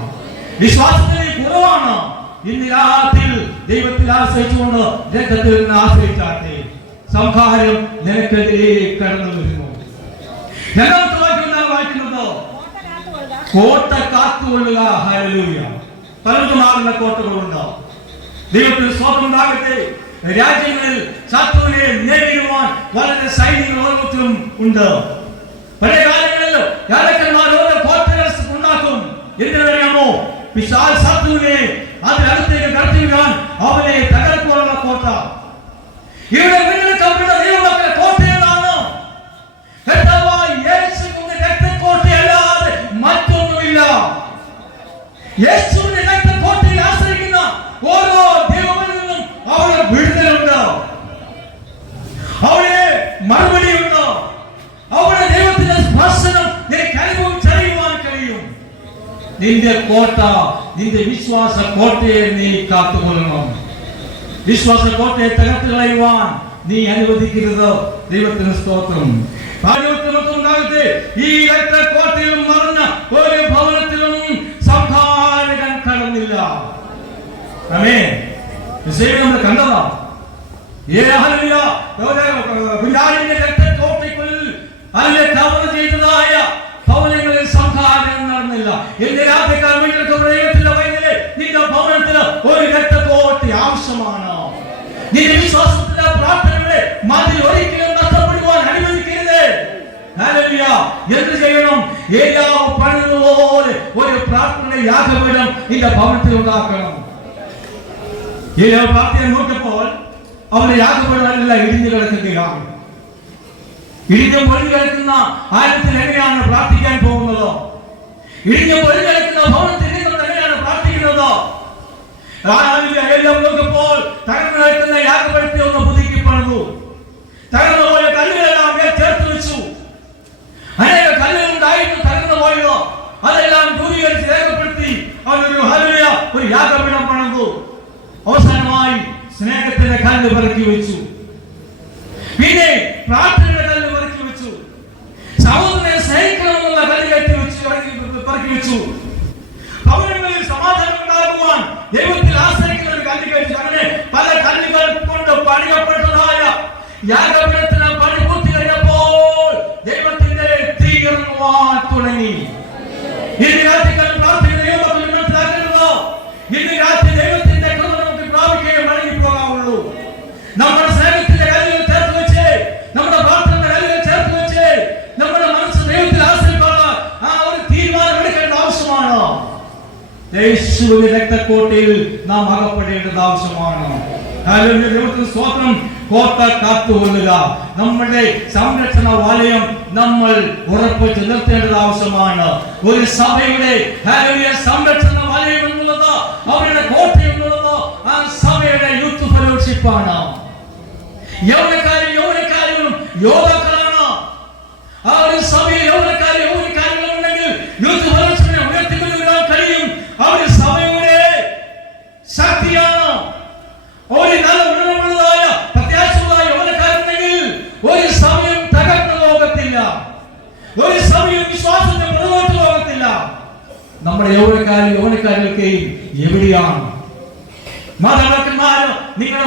വിശ്വാസത്തിന് കുറവാണ്. ഇന്ന് രാത്രി ദൈവത്തിൽ ആശ്രയിച്ചുകൊണ്ട് രക്തത്തിൽ നിന്ന് ആശ്രയിച്ചാട്ടെ. സംഹാരം നിനക്കെതിരെ കടന്നു വരുന്നു. രണ്ടാമത്തെ വായിക്കുന്നത് കോട്ട കാത്തുകൊള്ളുക. ഹല്ലേലൂയ. പലർക്കും ആകുന്ന കോട്ടകളുണ്ട്. ദൈവത്തിന് സ്തോത്രം ഉണ്ടാകട്ടെ. രാജ്യങ്ങളിൽ ശത്രുവിനെ നേരിടുവാൻ വളരെ സൈനികർ ഓരോരുത്തരും ഉണ്ട്. പഴയ കാലങ്ങളിൽ രാജാക്കന്മാർ ഓരോ കോട്ടകൾ ഉണ്ടാക്കും. എന്തിനറിയാമോ? പിശാച് ശത്രുവിനെ അതിനടുത്തേക്ക് കടത്തിവിടാൻ, അവനെ തകർക്കുവാനുള്ള കോട്ട. ഇവിടെ ദൈവമക്കളെ കോട്ട ഏതാണ്? യേശുവിന്റെ രക്തക്കോട്ടയിൽ ആശ്രയിക്കുന്ന ഓരോ ദൈവമക്കളിലും അവിടെ വിടുതലുണ്ട്, അവിടെ മറുപടിയുണ്ട്, അവിടെ ദൈവത്തിന്റെ സ്പർശനം നിനക്ക് അനുഭവിച്ചറിയുവാൻ കഴിയും. നിന്റെ കോട്ട, നിന്റെ വിശ്വാസ കോട്ടയെ നീ കാത്തുകൊള്ളണം. വിശ്വാസ കോട്ടയെ തകർത്ത് കളയുവാൻ നീ അനുവദിക്കരുത്. ദൈവത്തിന് സ്തോത്രം. ഈ കോട്ടയിലും മറഞ്ഞ ഒരു ഭവനത്തിലും സംഹാരകൻ കടന്നില്ല. നമ്മൾ കണ്ടതാ. കുഞ്ഞാടിന്റെ രക്തക്കോട്ടയ്ക്കുള്ളിൽ അതിലെ കവർ ചെയ്തതായ ഭവനങ്ങളിൽ സംഹാരം നടന്നില്ല. എന്റെ രാത്രിക്കാർ നിന്റെ ഭവനത്തിന് ഒരു രക്തക്കോട്ട ആവശ്യമാണ്. നിന്റെ വിശ്വാസത്തിന്റെ പ്രാർത്ഥനയുടെ മതിൽ ഒരിക്കലും നഷ്ടപ്പെടുവാൻ അനുവദിക്കരുത്. എന്ത് ചെയ്യണം? ഏലിയാവ് പണിതുപോലെ ഒരു പ്രാർത്ഥന യാഗപീഠം നിന്റെ ഭവനത്തിൽ ഉണ്ടാക്കണം. ഏലിയാവ് പ്രാർത്ഥന നോക്കിയപ്പോൾ അവന്റെ യാഗപീഠം എല്ലാം ഇടിഞ്ഞു കിടക്കുകയാണ്. ഇടിഞ്ഞ പൊളിഞ്ഞു കിടക്കുന്ന ആലയത്തിൽ എങ്ങനെയാണ് പ്രാർത്ഥിക്കാൻ പോകുന്നത്? ഇടിഞ്ഞ പൊളിഞ്ഞു കിടക്കുന്ന ഭവനത്തിൽ എങ്ങനെയാണ് പ്രാർത്ഥിക്കുന്നത്? നോക്കിയപ്പോൾ തകർന്നു കിടക്കുന്ന യാഗപീഠത്തെ ഒന്ന് പുതുക്കി പണിതു. തകർന്നു പോയ കല്ലുകളെല്ലാം ചേർത്ത് വെച്ചു. അനേക കല്ലുകൾ ഉണ്ടായിരുന്നു തകർന്നു പോയത്. അതെല്ലാം ദൂരീകരിച്ച് രേഖപ്പെടുത്തി ഒരു യാഗപീഠം പണിതു. അവസാനമായി സ്നേഹത്തിന്റെ കല്ല് പെറുക്കി വെച്ചു. പിന്നെ പ്രാർത്ഥനയുടെ കല്ല് പെറുക്കി വെച്ചു. സഹോദരനെ സ്നേഹിക്കണമെന്നുള്ള കല്ല് കെട്ടി വെച്ചു, പെറുക്കി വെച്ചു. ഭവനങ്ങളിൽ സമാധാനം ഉണ്ടാകുവാൻ ദൈവത്തിൽ ആശ്രയിക്കുന്ന ഒരു കല്ല് കഴിച്ചു. അങ്ങനെ പല കല്ലുകൾ കൊണ്ട് പണിയപ്പെട്ടതായ യാഗപീഠത്തിന് പണി പൂർത്തി കഴിഞ്ഞപ്പോൾ ദൈവത്തിന്റെ തീ ഇറങ്ങുവാൻ തുടങ്ങി. ഇന്ന് രാത്രി പ്രാർത്ഥിക്കുന്ന ദൈവത്തിൽ മനസ്സിലാക്കരുത്. ഇന്ന് രാത്രി ദൈവത്തിന്റെ കൃപ നമുക്ക് പ്രാപിക്കുകയും മടങ്ങി പോകാവുള്ളൂ. നമ്മുടെ സ്നേഹത്തിന്റെ കല്ലുകൾ ചേർത്ത് വെച്ച്, നമ്മുടെ പ്രാർത്ഥനയുടെ കല്ലുകൾ ചേർത്ത് വെച്ച് നമ്മുടെ മനസ്സ് ദൈവത്തിൽ ആശ്രയിക്കാനുള്ള ആ ഒരു തീരുമാനം എടുക്കേണ്ട ആവശ്യമാണ്. യേശുവിന്റെ രക്തക്കോട്ടയിൽ നാം അകപ്പെടേണ്ടത് ആവശ്യമാണ്. ദൈവത്തിന് സ്തോത്രം. കോട്ട കാത്തുകൊള്ളുക. നമ്മുടെ സംരക്ഷണ വലയം നമ്മൾ ഉറപ്പിച്ച് നിർത്തേണ്ടത് ആവശ്യമാണ്. ഒരു സഭയുടെ സംരക്ഷണ വലയം എന്നുള്ളത്, അവരുടെ കോട്ട എന്നുള്ളത് ആ സഭയുടെ യൂത്ത് ഫെലോഷിപ്പാണ്. യൗവനക്കാരും യോദ്ധാക്കളാണ്. ആ ഒരു സഭയിൽ യൗവനക്കാരും ഉണ്ടെങ്കിൽ യൂത്ത് ഫെലോഷിപ്പിനെ ഉയർത്തിക്കൊണ്ടുവരാൻ കഴിയും. അവർ സഭയുടെ ശക്തിയാണ്. ഒരു നല്ല ഉണർവുള്ളതായ പ്രത്യാശമുള്ളതായ യൗവനക്കാരുണ്ടെങ്കിൽ ഒരു സമയം തകർന്നു പോകത്തില്ല, ഒരു സമയം വിശ്വാസത്തെ പുറകോട്ട് പോകത്തില്ല. നമ്മുടെ യൗവനക്കാരൊക്കെ എവിടെയാണ്? മാതാപിതാക്കന്മാര് നിങ്ങളുടെ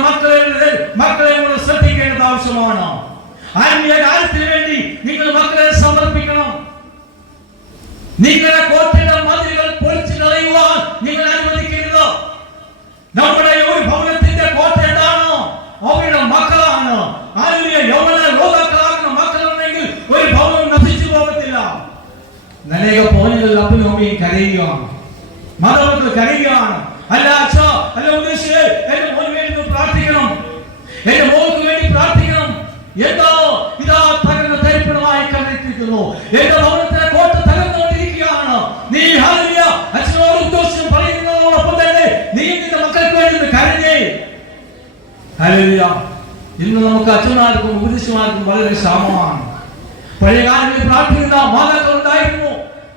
മക്കളെ കൂടെ ശ്രദ്ധിക്കേണ്ടത് ആവശ്യമാണ്. ആത്മീയ കാര്യത്തിന് വേണ്ടി നിങ്ങൾ മക്കളെ സമർപ്പിക്കണം. നിങ്ങളുടെ കോട്ടയുടെ മതിലുകൾ പൊളിച്ചു കളയുവാൻ നിങ്ങൾ അനുവദിക്കരുത്. നമ്മുടെ ഒരു ഭവനത്തിന്റെ കോട്ട എന്താണ്? അവരുടെ മക്കളാണ്. യൗവന യോദ്ധാക്കളാകുന്ന മക്കളുണ്ടെങ്കിൽ ഒരു ഭവനം നശിച്ചു പോകത്തില്ല. അനേക ഭവനങ്ങളിൽ അപ്പനും അമ്മയും കരയുകയാണ്, മാതാപിതാക്കൾ കരയുകയാണ്. അല്ല അച്ഛാ, അല്ല ഉദ്ദേശിച്ച് എന്റെ മോന് വേണ്ടി പ്രാർത്ഥിക്കണം, എന്റെ മോൾക്ക് വേണ്ടി പ്രാർത്ഥിക്കണം. എന്താ ഇതാ തകർന്ന തരിപ്പണമായി കണ്ടിരിക്കുന്നു. എന്റെ ഭവനത്തിലെ കോട്ട തകർന്നുകൊണ്ടിരിക്കുകയാണ്. നീ അച്ഛനോട് ഉദ്ദേശം പറയുന്നതോടൊപ്പം തന്നെ നീ നിന്റെ മക്കൾക്ക് വേണ്ടി കരഞ്ഞേ. ഇന്ന് നമുക്ക് അച്ഛന്മാർക്കും ഉപദേശിമാർക്കും വളരെ ക്ഷാമമാണ്. പഴയ കാലങ്ങളിൽ പ്രാർത്ഥിക്കുന്ന മാതാക്കൾ ഉണ്ടായിരുന്നു,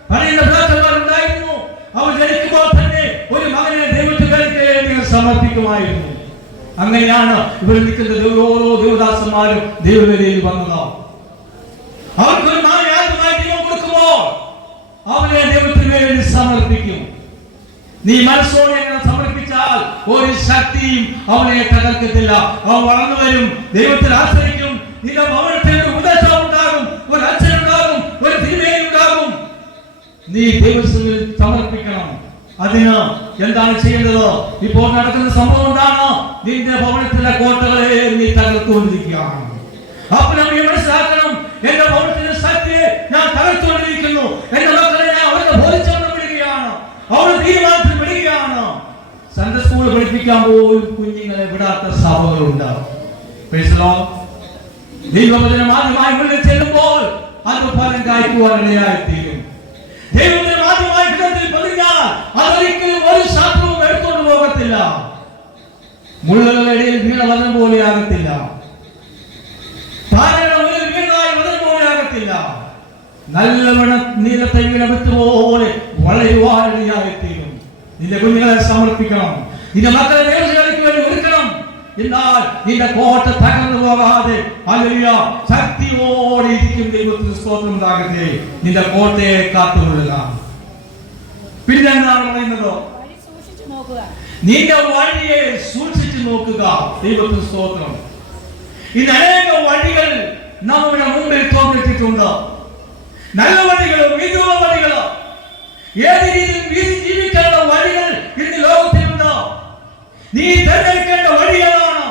പഴയ പിതാക്കന്മാരുണ്ടായിരുന്നു. അവർ ജനിക്കുമ്പോൾ തന്നെ ഒരു മകനെ ദൈവത്തിന് സമർപ്പിക്കുമായിരുന്നു. അങ്ങനെയാണ് ഇവർ നിൽക്കുന്ന ഓരോ ദേവദാസന്മാരും ദൈവവേദിയിൽ വന്നത്. അവർക്കൊരു നായാദ്യമായി ദൈവം കൊടുക്കുമ്പോൾ അവനെ ദൈവത്തിന് വേണ്ടി സമർപ്പിക്കും. നീ മനസ്സോടെ എങ്ങനെ സമർപ്പിച്ചാൽ ഒരു ശക്തിയും അവനെ തകർക്കത്തില്ല. അവൻ വളർന്നു വരും, ദൈവത്തിൽ ആശ്രയിക്കും. നിന്റെ ഭവനത്തിൽ ഒരു ഉപദേശം ഉണ്ടാകും, ഒരു അച്ഛനുണ്ടാകും, ഒരു തിരുമേനി ഉണ്ടാകും. നീ ദൈവത്തിൽ സമർപ്പിക്കണം. അതിന് എന്താണ് ചെയ്യേണ്ടത്? ഇപ്പോൾ നടക്കുന്ന സംഭവം എന്താണ്? നിന്റെ ഭവനത്തിലെ കോട്ടകളെ നീ തകർത്തുകൊണ്ടിരിക്കുകയാണ്. അപ്പോൾ നമ്മൾ മനസ്സിലാക്കണം, എന്റെ ഭവനത്തിന്റെ ശക്തിയെ ഞാൻ തകർത്തുകൊണ്ടിരിക്കുന്നു. എന്റെ മക്കളെ ഞാൻ അവരുടെ ബോധിച്ചോണ്ട് വിടുകയാണ്, അവരുടെ തീരുമാനത്തിൽ വിടുകയാണ്. സൺഡേ സ്കൂൾ പഠിപ്പിക്കാൻ പോലും കുഞ്ഞുങ്ങളെ വിടാത്ത സഭകളുണ്ട്. ദൈവവചനം ആദ്യമായി മുന്നിൽ ചെല്ലുമ്പോൾ അത് ഫലം കായ്ക്കുവാൻ ഇടയായിത്തീരും. ദൈവവചനം ആദ്യമായി ഹൃദയത്തിൽ പതിഞ്ഞാൽ അതൊരിക്കലും ഒരു ശത്രുവും എടുത്തുകൊണ്ട് പോകത്തില്ല. മുള്ളുകളുടെ ഇടയിൽ വീണ വചനം പോലെയാകത്തില്ല. പാറയുടെ മുന്നിൽ വീണതായി വചനം പോലെയാകത്തില്ല. നല്ലവണ്ണം നീലത്തെ വീണ വിത്ത് പോലെ വളരുവാനിടയായിത്തീരും. നിന്റെ കുഞ്ഞുങ്ങളെ സമർപ്പിക്കണം. നിന്റെ മക്കളെ ദേവസേനയ്ക്ക് വേണ്ടി ഒരുക്കണം. എന്നാൽ നിന്റെ കോട്ട തകർന്നു പോകാതെ ഹല്ലേലൂയ ശക്തിയോടെ ഇരിക്കും. ദൈവത്തിന് സ്തോത്രം ഉണ്ടാകട്ടെ. നിന്റെ കോട്ടയെ കാത്തുകൊള്ളുക. പിന്നെ എന്താണ് പറയുന്നത്? നിന്റെ വഴിയെ സൂക്ഷിച്ചു നോക്കുക. ദൈവത്തിന് സ്തോത്രം. ഇന്ന് അനേക വഴികൾ നമ്മുടെ മുമ്പിൽ തോന്നിച്ചിട്ടുണ്ട്. നല്ല വഴികളോ വിധുള്ള വഴികളോ ഏത് രീതിയിൽ ജീവിക്കേണ്ട വഴികൾ ഇന്ന് ലോകത്തിലുണ്ട്. നീ തിരഞ്ഞെടുക്കേണ്ട വഴി ഏതാണ്?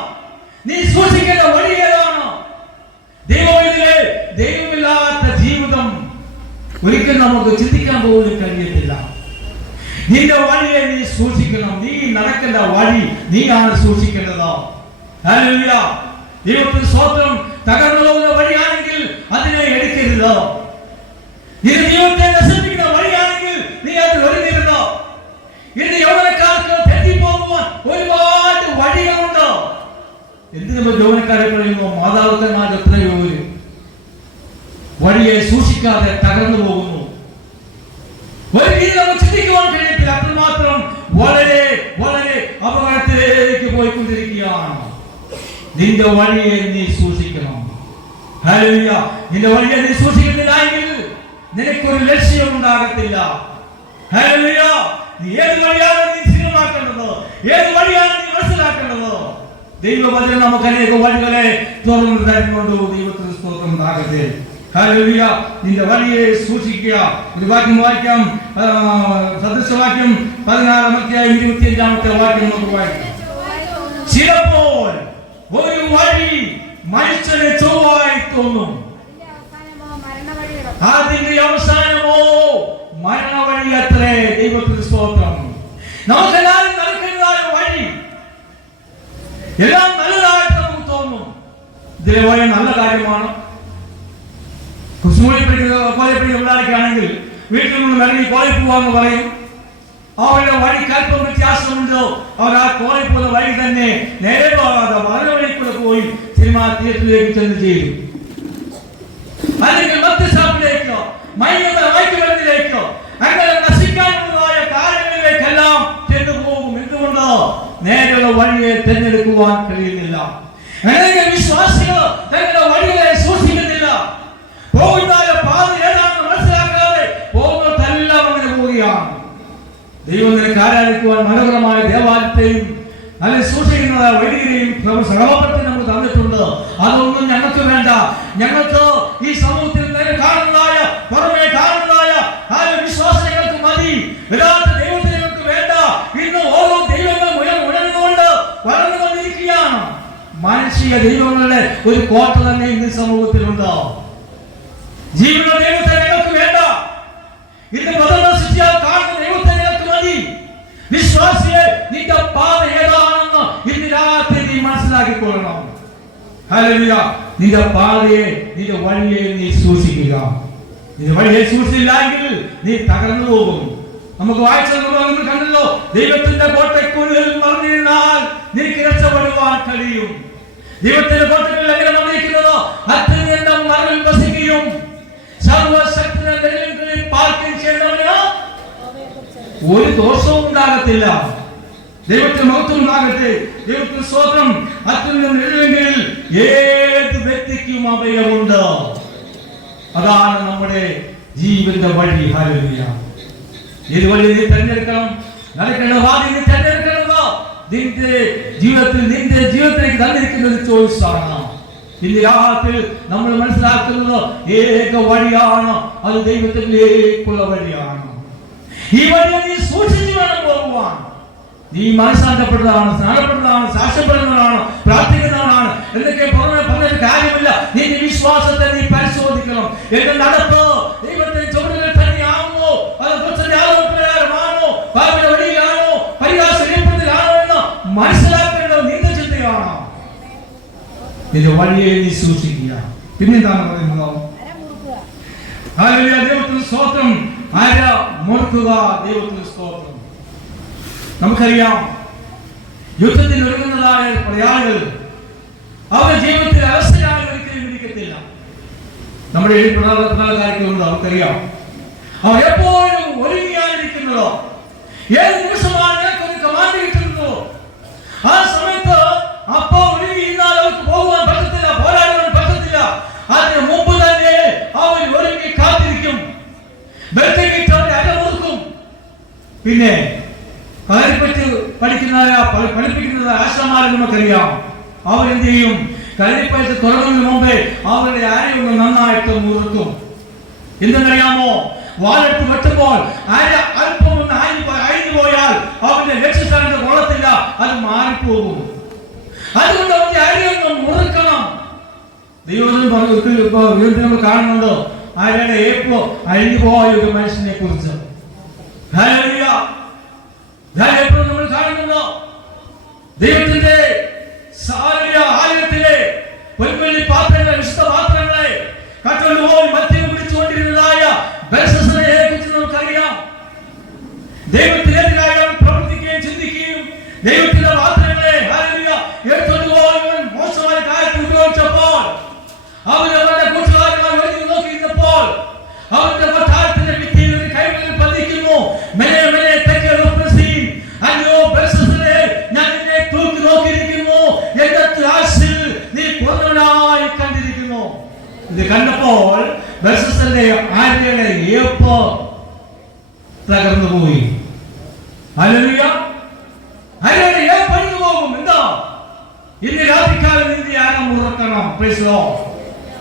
നീ സൂക്ഷിക്കേണ്ട വഴി ഏതാണ്? ദൈവമില്ലാത്ത ജീവിതം ഒരിക്കലും നമുക്ക് ചിന്തിക്കാൻ പോലും കഴിയത്തില്ല. നിന്റെ വഴിയെ നീ സൂക്ഷിക്കണം. നീ നടക്കേണ്ട വഴി നീയാണ് സൂക്ഷിക്കേണ്ടത്. ഹല്ലേലൂയ. ദൈവത്തിന് സ്തോത്രം. തകർന്നു പോകുന്ന വഴിയാണെങ്കിൽ അതിനെ എടുക്കരുത്. നിന്റെ ജീവിതത്തെ നശിപ്പിക്കുന്ന വഴിയാണെങ്കിൽ നീ അതിൽ ഒരുങ്ങരുത്. ഇന്ന് യൗവനക്കാർക്ക് തെറ്റിപ്പോകുവാൻ ഒരുപാട് വഴികളുണ്ട്. എന്തിനു യൗവനക്കാരെ പറയുന്നു? മാതാപിതാക്കന്മാർ എത്രയോ വഴിയെ സൂക്ഷിക്കാതെ തകർന്നു പോകുന്നു. ഒരു രീതിയിൽ നമുക്ക് ചിന്തിക്കുവാൻ കഴിയത്തില്ല. അത്രമാത്രം വളരെ വളരെ അപകടത്തിലേക്ക് പോയിക്കൊണ്ടിരിക്കുകയാണ്. നിന്റെ വഴിയെ നീ സൂക്ഷിക്കണം. ഹല്ലേലൂയ. നിന്റെ വഴിയെ നീ സൂക്ഷിക്കുന്നില്ലെങ്കിൽ നിനക്കൊരു ലക്ഷ്യം ഉണ്ടാകത്തില്ല. ഹല്ലേലൂയ. നീ ഏത് വഴിയാണ് നീ സ്ഥിരമാക്കേണ്ടത്? ഏത് വഴിയാണ് നീ മനസ്സിലാക്കേണ്ടത്? ദൈവവചനം നമുക്ക് അനേക വഴികളെ തുറന്നു തരുന്നുണ്ട്. ദൈവത്തിന് സ്തോത്രം ഉണ്ടാകട്ടെ. ഹല്ലേലൂയ. നിന്റെ വഴിയെ സൂക്ഷിക്കുക. ഒരു വാക്യം വായിക്കാം. സദൃശവാക്യം 16-25 വാക്യം നമുക്ക് വായിക്കാം. ചിലപ്പോൾ ഒരു വഴി മനുഷ്യന് ചൊവ്വായി തോന്നും, അതിന്റെ അവസാനമോ മരണവഴി അത്രേ. ദൈവത്തിന് സ്തോത്രം. നമുക്കെല്ലാവരും നടക്കുന്നതായ വഴി എല്ലാം നല്ലതായിട്ട് നമുക്ക് തോന്നും. ഇതിലെ വഴി നല്ല കാര്യമാണ്. സ്കൂളിൽ പഠിക്കുന്ന പിള്ളേർക്കാണെങ്കിൽ വീട്ടിൽ നിന്ന് ഇറങ്ങി കോളേജിൽ പോവാന്ന് പറയും. അവരുടെ വഴി കൽപ്പം വ്യത്യാസമുണ്ടോ? അവർ ആ കോളേജിൽ പോകുന്ന വഴി തന്നെ നേരെ പോകാതെ വളരെ വഴി കൂടെ പോയി സിനിമാ തിയേറ്ററിലേക്ക് ചെന്ന് ചെയ്യും. അല്ലെങ്കിൽ മദ്യഷാപ്പിലേക്കോ മയക്കുമരുന്നിലേക്കോ അങ്ങനെ നശിക്കാനുള്ളതായ കാര്യങ്ങളിലേക്കെല്ലാം ചെന്നു പോകും. എന്തുകൊണ്ടോ? നേരെയുള്ള വഴിയെ തിരഞ്ഞെടുക്കുവാൻ കഴിയുന്നില്ല. അനേക വിശ്വാസികൾ തങ്ങളുടെ വഴികളെ സൂക്ഷിക്കുന്നില്ല. പോകുന്നതായ പാത ഏതാണെന്ന് മനസ്സിലാക്കാതെ പോകുന്നതെല്ലാം അങ്ങനെ പോവുകയാണ്. ദൈവം നിനക്ക് ആരാധിക്കുവാൻ മനോഹരമായ ദേവാലയത്തെയും അതിൽ സൂക്ഷിക്കുന്നതായ വഴികളെയും സഹോദരത്തെ നമുക്ക് തന്നിട്ടുണ്ട്. അതൊന്നും ഞങ്ങൾക്ക് വേണ്ട. ഞങ്ങൾക്ക് ഈ സമൂഹത്തിൽ കാണുന്നതായ പുറമെ കാണുന്നതായ ആ വിശ്വാസങ്ങൾക്ക് മതി. യഥാർത്ഥ ദൈവത്തെ ഞങ്ങൾക്ക് വേണ്ട. ഇന്ന് ഓരോ ദൈവങ്ങളും ഉയർന്നുകൊണ്ട് വളർന്നുകൊണ്ടിരിക്കുകയാണ്. മാനുഷിക ദൈവങ്ങളുടെ ഒരു കോട്ട തന്നെ ഇന്ന് സമൂഹത്തിലുണ്ട്. ജീവനുള്ള ദൈവത്തെ ഞങ്ങൾക്ക് വേണ്ട. ഇന്ന് പ്രഥമശിഷ്യാൽ കാണുന്ന ദൈവത്തെ ഞങ്ങൾക്ക് മതി. വിശ്വാസിയെ നിന്റെ പാത ഏതാണെന്ന് ഇന്ന് രാത്രി നീ മനസ്സിലാക്കിക്കൊള്ളണം. ഹല്ലേലൂയ. നിന്റെ പാതയെ നിന്റെ വഴിയെ നീ സൂക്ഷിക്കുക. നിന്റെ വഴിയെ സൂക്ഷിച്ചില്ലെങ്കിൽ നീ തകർന്നു പോകും. നമുക്ക് വായിച്ചു കണ്ടല്ലോ, ദൈവത്തിന്റെ കോട്ടയ്ക്കുള്ളിൽ മറന്നിരുന്നാൽ നിനക്ക് രക്ഷപ്പെടുവാൻ കഴിയും. ദൈവത്തിന്റെ കോട്ടയ്ക്കുള്ളിൽ എങ്ങനെ മറന്നിരിക്കുന്നതോ അത്യന്ത മറവിൽ വസിക്കുകയും സർവശക്തനെ പാർക്കുകയും ചെയ്യേണ്ടവന് ഒരു ദോഷവും ഉണ്ടാകത്തില്ല. ദൈവത്തിന് മഹത്വം ഉണ്ടാകട്ടെ. ദൈവത്തിന് സ്തോത്രം. അത്യുന്നതങ്ങളിൽ ഏത് വ്യക്തിക്കും അഭയമുണ്ട്. അതാണ് നമ്മുടെ ജീവിത വഴി. ഹല്ലേലൂയ. ഏത് വഴി നീ തിരഞ്ഞെടുക്കണം? നടക്കേണ്ട വാതി നീ തിരഞ്ഞെടുക്കണമോ? നിന്റെ ജീവിതത്തിലേക്ക് തന്നിരിക്കുന്ന ഒരു ചോയ്സാണ്. ഇന്ന് രാത്രി നമ്മൾ മനസ്സിലാക്കുന്നത് ഏക വഴിയാണ്. അത് ദൈവത്തിലേക്കുള്ള വഴിയാണ്. ഈ വഴിയെ നീ സൂക്ഷിച്ചു വേണം പോകുവാൻ. നീ മനസ്സാന്തപ്പെട്ടതാണ്, സ്നാനപ്പെട്ടതാണ്, സാക്ഷ്യപ്പെടുന്നതാണ്, പ്രാർത്ഥിക്കുന്നവനാണ് എന്നൊക്കെ പറഞ്ഞൊരു കാര്യമില്ല. നിന്റെ വിശ്വാസത്തെ നീ പരിശോധിക്കണം. എന്റെ നടപ്പ് ദൈവത്തെ ചുവടുകളിൽ തന്നെയാണോ? അത് പ്രകാരമാണോ? പാപിയുടെ വഴിയിലാണോ? പരിഹാസത്തിലാണോ എന്ന് മനസ്സിലാക്കേണ്ടത് നിന്റെ ചിന്തയാണ്. നിന്റെ വഴിയെ നീ സൂക്ഷിക്കുക. പിന്നെന്താണ് പറയുന്നത്? ഹല്ലേലൂയ. ദൈവത്തിന് സ്തോത്രം. അര മുറുക്കുക. ദൈവത്തിന് സ്തോത്രം. നമുക്കറിയാം, യുദ്ധത്തിന് ഒരുങ്ങുന്നതായ ആളുകൾ അവരുടെ ജീവിതത്തിൽ അവസ്ഥയാണ് ഒരിക്കലും ഇരിക്കത്തില്ല. നമ്മുടെ ഈ പ്രധാന കാര്യങ്ങളുണ്ട്, നമുക്കറിയാം. അവർ എപ്പോഴും ഒരുങ്ങിയായിരിക്കുന്നതോ, ഏത് നിമിഷമാണ് ഒരു കമാൻഡ് കിട്ടുന്നതോ ആ സമയത്ത് അപ്പോൾ ഒരുങ്ങിയിരുന്നാൽ അവർക്ക് പോകുവാൻ പറ്റത്തില്ല, പോരാടുവാൻ പറ്റത്തില്ല. അതിന് മുമ്പ് തന്നെ അവർ ഒരുങ്ങി കാത്തിരിക്കും, ബെൽറ്റിട്ട് അവരെ അടമുറുക്കും. പിന്നെ കളരിപ്പറ്റ് പഠിപ്പിക്കുന്നത് ആശാമാരെ നമുക്കറിയാം. അവരെന്ത് ചെയ്യും? കളരിപ്പറ്റ് തുടങ്ങുന്നതിന് മുമ്പേ അവരുടെ ആരെയും നന്നായിട്ട് മുറുക്കും. എന്തെന്നറിയാമോ? വാലെടുത്ത് വെട്ടുമ്പോൾ അല്പം ഒന്ന് അഴിഞ്ഞു പോയാൽ അവന്റെ ലക്ഷ്യസ്ഥാനത്ത് കൊള്ളത്തില്ല, അത് മാറിപ്പോകും. അതുകൊണ്ട് അവന്റെ അരിയൊന്നും മുറുക്കണം. ദൈവം പറഞ്ഞു, നമ്മൾ കാണുന്നുണ്ടോ ആരുടെ ഏപ്പോ അഴിഞ്ഞു പോയ ഒരു മനുഷ്യനെ കുറിച്ച് നമ്മൾ കാണുന്നുണ്ടോ? ദൈവത്തിന്റെ ആലയത്തിലെ പൊൻവെള്ളി പാത്രങ്ങളെ, വിശുദ്ധ പാത്രങ്ങളെ കട്ടുകൊണ്ടുപോയി മദ്യം പിടിച്ചുകൊണ്ടിരുന്നതായ ബെൽഷസ്സറിനെ കുറിച്ച് നമുക്കറിയാം. ദൈവത്തിനെതിരായി അവൻ പ്രവർത്തിക്കുകയും ചിന്തിക്കുകയും ദൈവത്തിന്റെ പാത്രങ്ങളെ എടുത്തുകൊണ്ടുപോയി മോശമായ കാര്യത്തിൽ ഉപയോഗിച്ചപ്പോൾ അവൻ അവരുടെ കൂട്ടുകാരുമായി ഒഴിഞ്ഞു നോക്കിയിരുന്നപ്പോൾ അവന്റെ കൊട്ടാരത്തിന്റെ ഭിത്തിയിൽ ഒരു കൈകളിൽ പതിക്കുന്നു, മെല്ലെ മെല്ലെ തെക്കേ പ്രസീൻ, അയ്യോ ബെൽഷസ്സറേ, ഞാൻ നിന്നെ തൂക്കി നോക്കിയിരിക്കുന്നു, എന്റെ ത്രാസിൽ നീ കുറഞ്ഞവനായി കണ്ടിരിക്കുന്നു. ഇത് കണ്ടപ്പോൾ ബെൽഷസ്സറിന്റെ ആര്യയുടെ ഏപ്പ് തകർന്നു പോയി. ഹല്ലേലൂയ! ആര്യയുടെ ഏപ്പ് അഴിഞ്ഞു പോകും. എന്താ? ഇന്ന് രാത്രികാലം നിന്റെ ആരം മുറക്കണം. Praise the Lord.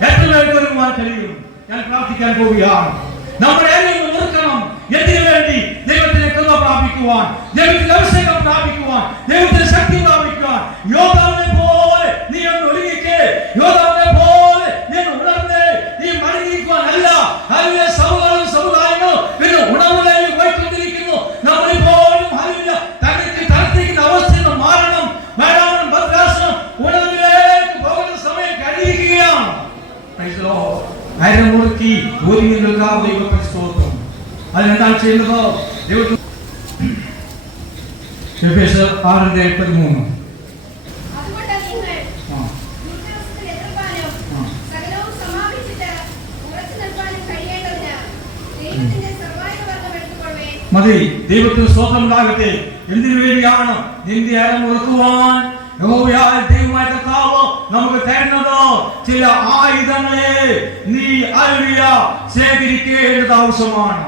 എത്ര പേർക്ക് ഒരുങ്ങുവാൻ കഴിയും? ഞാൻ പ്രാർത്ഥിക്കാൻ പോവുകയാണ്. നമ്മുടെ ആരെയും മുറുക്കണം. എന്തിനു വേണ്ടി? ദൈവത്തിന്റെ കൃപ പ്രാപിക്കുവാൻ, ദൈവത്തിന്റെ അഭിഷേകം പ്രാപിക്കുവാൻ, ദൈവത്തിന്റെ ശക്തി പ്രാപിക്കുവാൻ. യോദ്ധാവിനെ പോലെ നീ ഒന്ന് ഒരുങ്ങിക്കേ, യോദ്ധാവിനെ പോലെ നീ ഉണർന്നേ. നീ മടങ്ങിയിരിക്കുവാൻ അല്ല. അതിലെ സമുദായങ്ങൾ പിന്നെ ഉണർവിലേക്ക് പോയിക്കൊണ്ടിരിക്കുന്നു. നമ്മളിപ്പോഴും തന്നിരിക്കുന്ന അവസ്ഥയിൽ നിന്ന് മാറണം. വേണം ഭദ്രാസനം ഉണർവിലേക്ക് പോകുന്ന സമയം കഴിയുകയാണ്. ആയിരം മുറുക്കി ഒരുങ്ങി നിൽക്കാം. ദൈവത്തിന് സ്തോത്രം. അതിനെന്താണ് ചെയ്യുന്നത്? എഫേസ്യർ 6:13. മതി. ദൈവത്തിന് സ്തോത്രം ഉണ്ടാകട്ടെ. എന്തിനു വേണ്ടിയാണ് നിന്റെ ആരം മുറുക്കുവാൻ ദൈവമായ കർത്താവ് നമുക്ക് തരുന്നത്? ചില ആയുധങ്ങളെ നീ ശേഖരിക്കേണ്ടത് ആവശ്യമാണ്.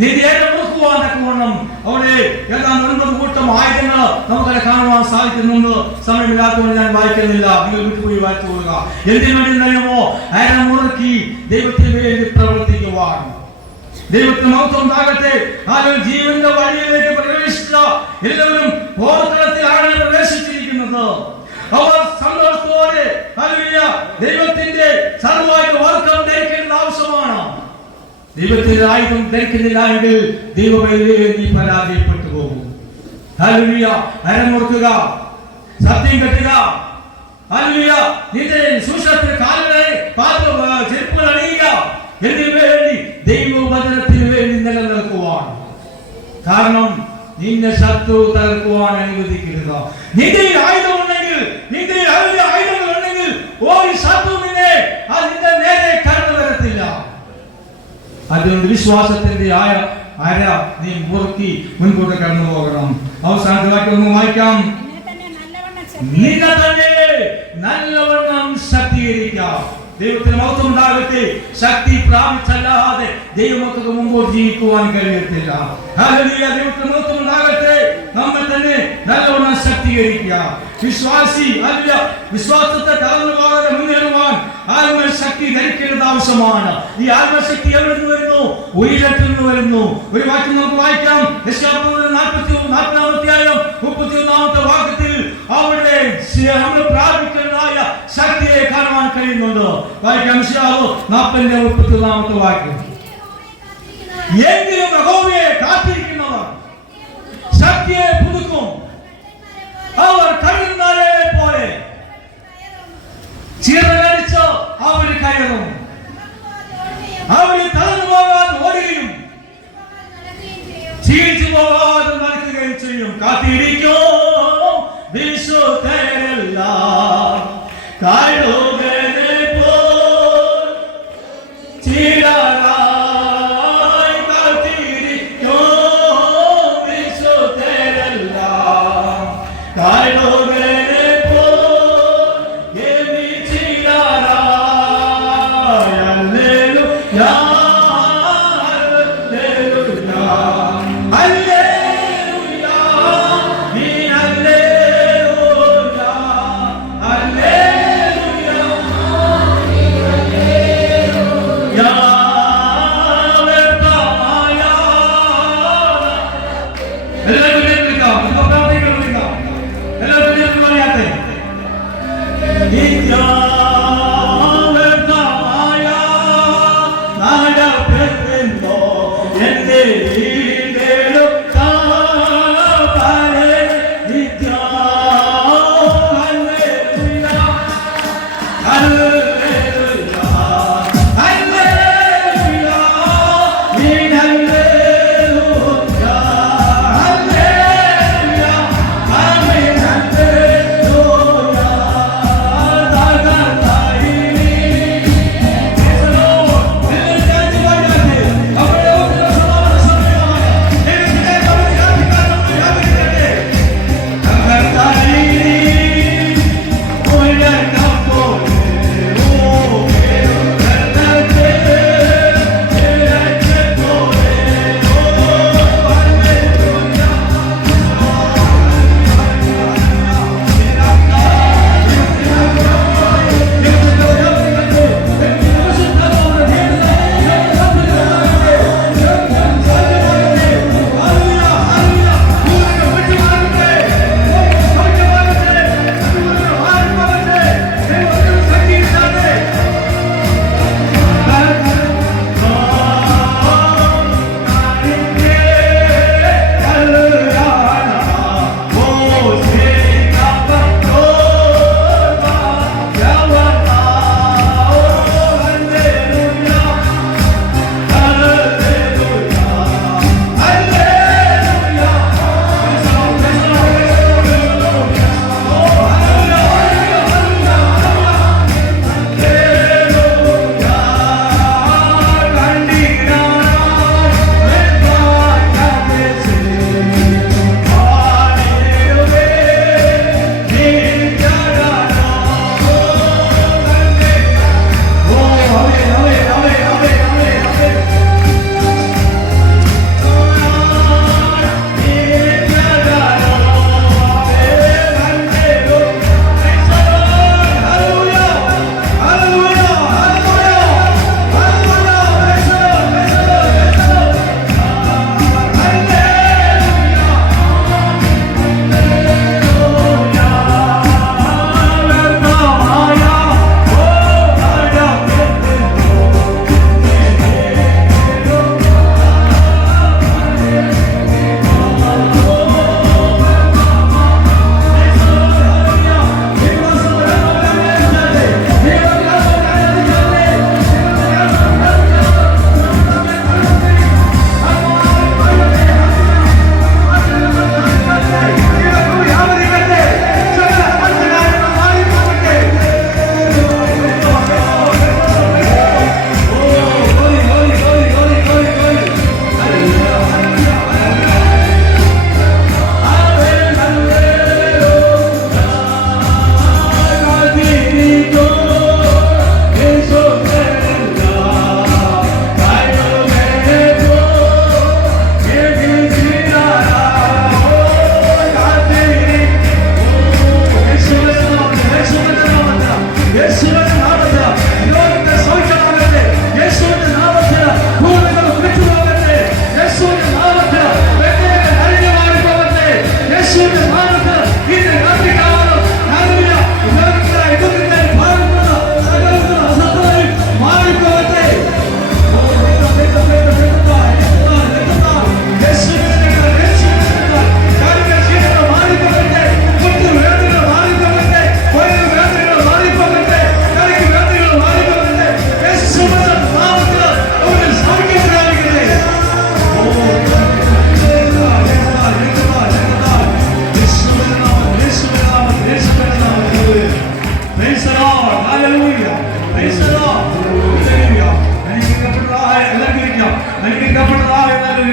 നിന്റെ ആരം മുറുക്കുവാൻ തക്കവണ്ണം അവിടെ ഏതാണ്ട് 9 കൂട്ടം ആയുധങ്ങൾ നമുക്കത് കാണുവാൻ സാധിക്കുന്നുണ്ട്. സമയമില്ലാത്തതുകൊണ്ട് ഞാൻ വായിക്കുന്നില്ല, നിങ്ങൾ വിട്ടുപോയി വായിച്ചു കൊള്ളുക. എന്തിനു വേണ്ടി അറിയാമോ? ആരം മുറുക്കി ദൈവത്തിന് വേണ്ടി പ്രവർത്തിക്കുവാൻ. ദൈവത്തിന് മഹത്വം ഉണ്ടാകട്ടെ. ആരും ജീവന്റെ വഴിയിലേക്ക് പ്രവേശിച്ച എല്ലാവരും പോർക്കളത്തിലാണ് പ്രവേശിച്ചിരിക്കുന്നത്. അവർ സന്തോഷത്തോടെ ദൈവത്തിന്റെ സർവ്വായുധ വർഗം ധരിക്കേണ്ടത് ആവശ്യമാണ്. ദൈവത്തിന്റെ ആയുധം ധരിക്കുന്നില്ല എങ്കിൽ ദൈവമേ നീ പരാജയപ്പെട്ടു പോകും. ഹല്ലേലൂയ! അരമുറുക്കുക, സത്യം കെട്ടുക. ഹല്ലേലൂയ! നിന്റെ സുശക്തിയുടെ കാലുകളെ ചെരുപ്പുകൾ അണിയുക. എന്തിനു വേണ്ടി? ദൈവവചനത്തിന് വേണ്ടി നിലനിൽക്കുവാൻ. കാരണം നിന്നെ ശത്രു തകർക്കുവാൻ അനുവദിക്കരുത്. നിന്റെ ആയുധമുണ്ടെങ്കിൽ, നിന്റെ ആയുധങ്ങൾ ഉണ്ടെങ്കിൽ ഒരു ശത്രു നിന്നെ അതിന്റെ നേരെ കടന്നു വരത്തില്ല. അതുകൊണ്ട് വിശ്വാസത്തിന്റെ അര നീ മുറുക്കി മുൻപോട്ട് കടന്നു പോകണം. അവസാനത്തെ വാക്യം ഒന്ന് വായിക്കാം. നിന്നെ തന്നെ നല്ലവണ്ണം ശക്തീകരിക്കാം. ദൈവത്തിന് മഹത്വം ഉണ്ടാകട്ടെ. ശക്തി പ്രാപിച്ചല്ലാതെ ദൈവമക്കൾക്ക് മുമ്പോട്ട് ജീവിക്കുവാൻ കഴിയത്തില്ല. ഹല്ലേലൂയ! ദൈവത്തിന് മഹത്വം ഉണ്ടാകട്ടെ. നമ്മെ തന്നെ നല്ലവണ്ണം ശക്തീകരിക്കുക. വിശ്വാസി വിശ്വാസത്തെ തളർന്നു പോകാതെ മുന്നേറുവാൻ ആത്മശക്തി ധരിക്കേണ്ടത് ആവശ്യമാണ്. ഈ ആത്മശക്തി എവിടെ നിന്ന് വരുന്നു? ഉയരത്തിൽ നിന്ന് വരുന്നു. ഒരു വാക്യം നമുക്ക് വായിക്കാം. യെശയ്യാവ് 40-ാമത്തെ വാക്യത്തിൽ അവിടെ നമ്മൾ പ്രാപിക്കുന്നതായ ശക്തിയെ കാണുവാൻ കഴിയുന്നുണ്ട്. വായിക്കാം. യെശയ്യാവ് 40-ാമത്തെ വാക്യം. എങ്കിലും യഹോവയെ കാത്തിരിക്കുന്നവർ ശക്തിയെ പുതുക്കും. അവർ കഴുകന്മാരെ പോലെ ചിറകടിച്ച് അവർ കയറും. അവർ തളർന്നു പോകാതെ ഓടുകയും ക്ഷീണിച്ചു പോകാതെ നടക്കുകയും ചെയ്യും. കാത്തിരിക്കോ വിശുദ്ധരെല്ലാം കഴുകനെ പോൽ ചിരകായി കാത്തിരിക്കോ വിശുദ്ധരെല്ലാം കഴുകനെ പോൽ ചിരകായി ഹല്ലേലൂയ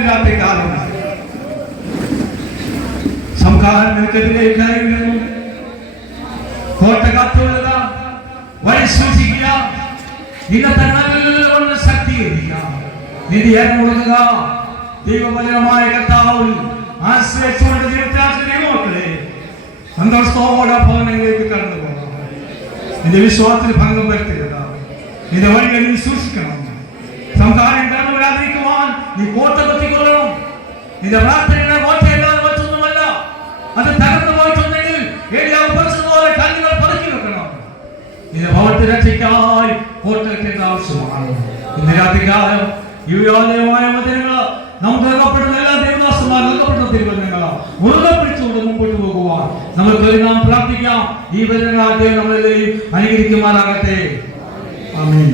രാത്രി കാലമാണ്. സംഘാടനത്തിനെതിരെ കയറുന്നു. കോട്ട കാത്തുകൊള്ളുക, വഴി സൂക്ഷിക്കുക, ഇന്നത്തെ നഗരങ്ങളിലുള്ള ശക്തീകരിക്കുക, നിധിയെ കൊടുക്കുക. ദൈവപരമായ കർത്താവിൽ ആശ്രയിച്ചുകൊണ്ട് ദൈവമക്കളെ സന്തോഷത്തോടെ ഭവനങ്ങളിലേക്ക് കടന്നു പോകണം. നിന്റെ വിശ്വാസത്തിൽ ഭംഗം വരുത്തരുത്. നിന്റെ വഴികൾ നീ സൂക്ഷിക്കണം. സംഘാടനം കടന്നു വരാതിരിക്കുവാൻ നീ കോട്ട കത്തിക്കൊള്ളണം. നിന്റെ പ്രാർത്ഥനയുടെ കോട്ടയല്ലാതെ മറ്റൊന്നുമല്ല. അത് തകർന്നു പോയിട്ടുണ്ടെങ്കിൽ പോലെ കല്ലുകൾ പതുക്കി വെക്കണം. നിന്റെ ഭവനത്തെ രക്ഷയ്ക്കായി കോട്ട കെട്ടേണ്ട ആവശ്യമാണ്. ഇന്ന് രാത്രികാലം യുവോദയമായ വചനങ്ങൾ നമുക്ക് നൽകപ്പെടുന്ന എല്ലാ ദേവദാസന്മാർ നൽകപ്പെടുന്ന തിരുവചനങ്ങൾ മുറുകെ പിടിച്ചുകൊണ്ട് മുമ്പോട്ട് പോകുവാൻ നമുക്ക് നാം പ്രാർത്ഥിക്കാം. ഈ വചനങ്ങൾ നമ്മളെല്ലാം അനുകരിക്കുമാറാകട്ടെ. ആമേൻ.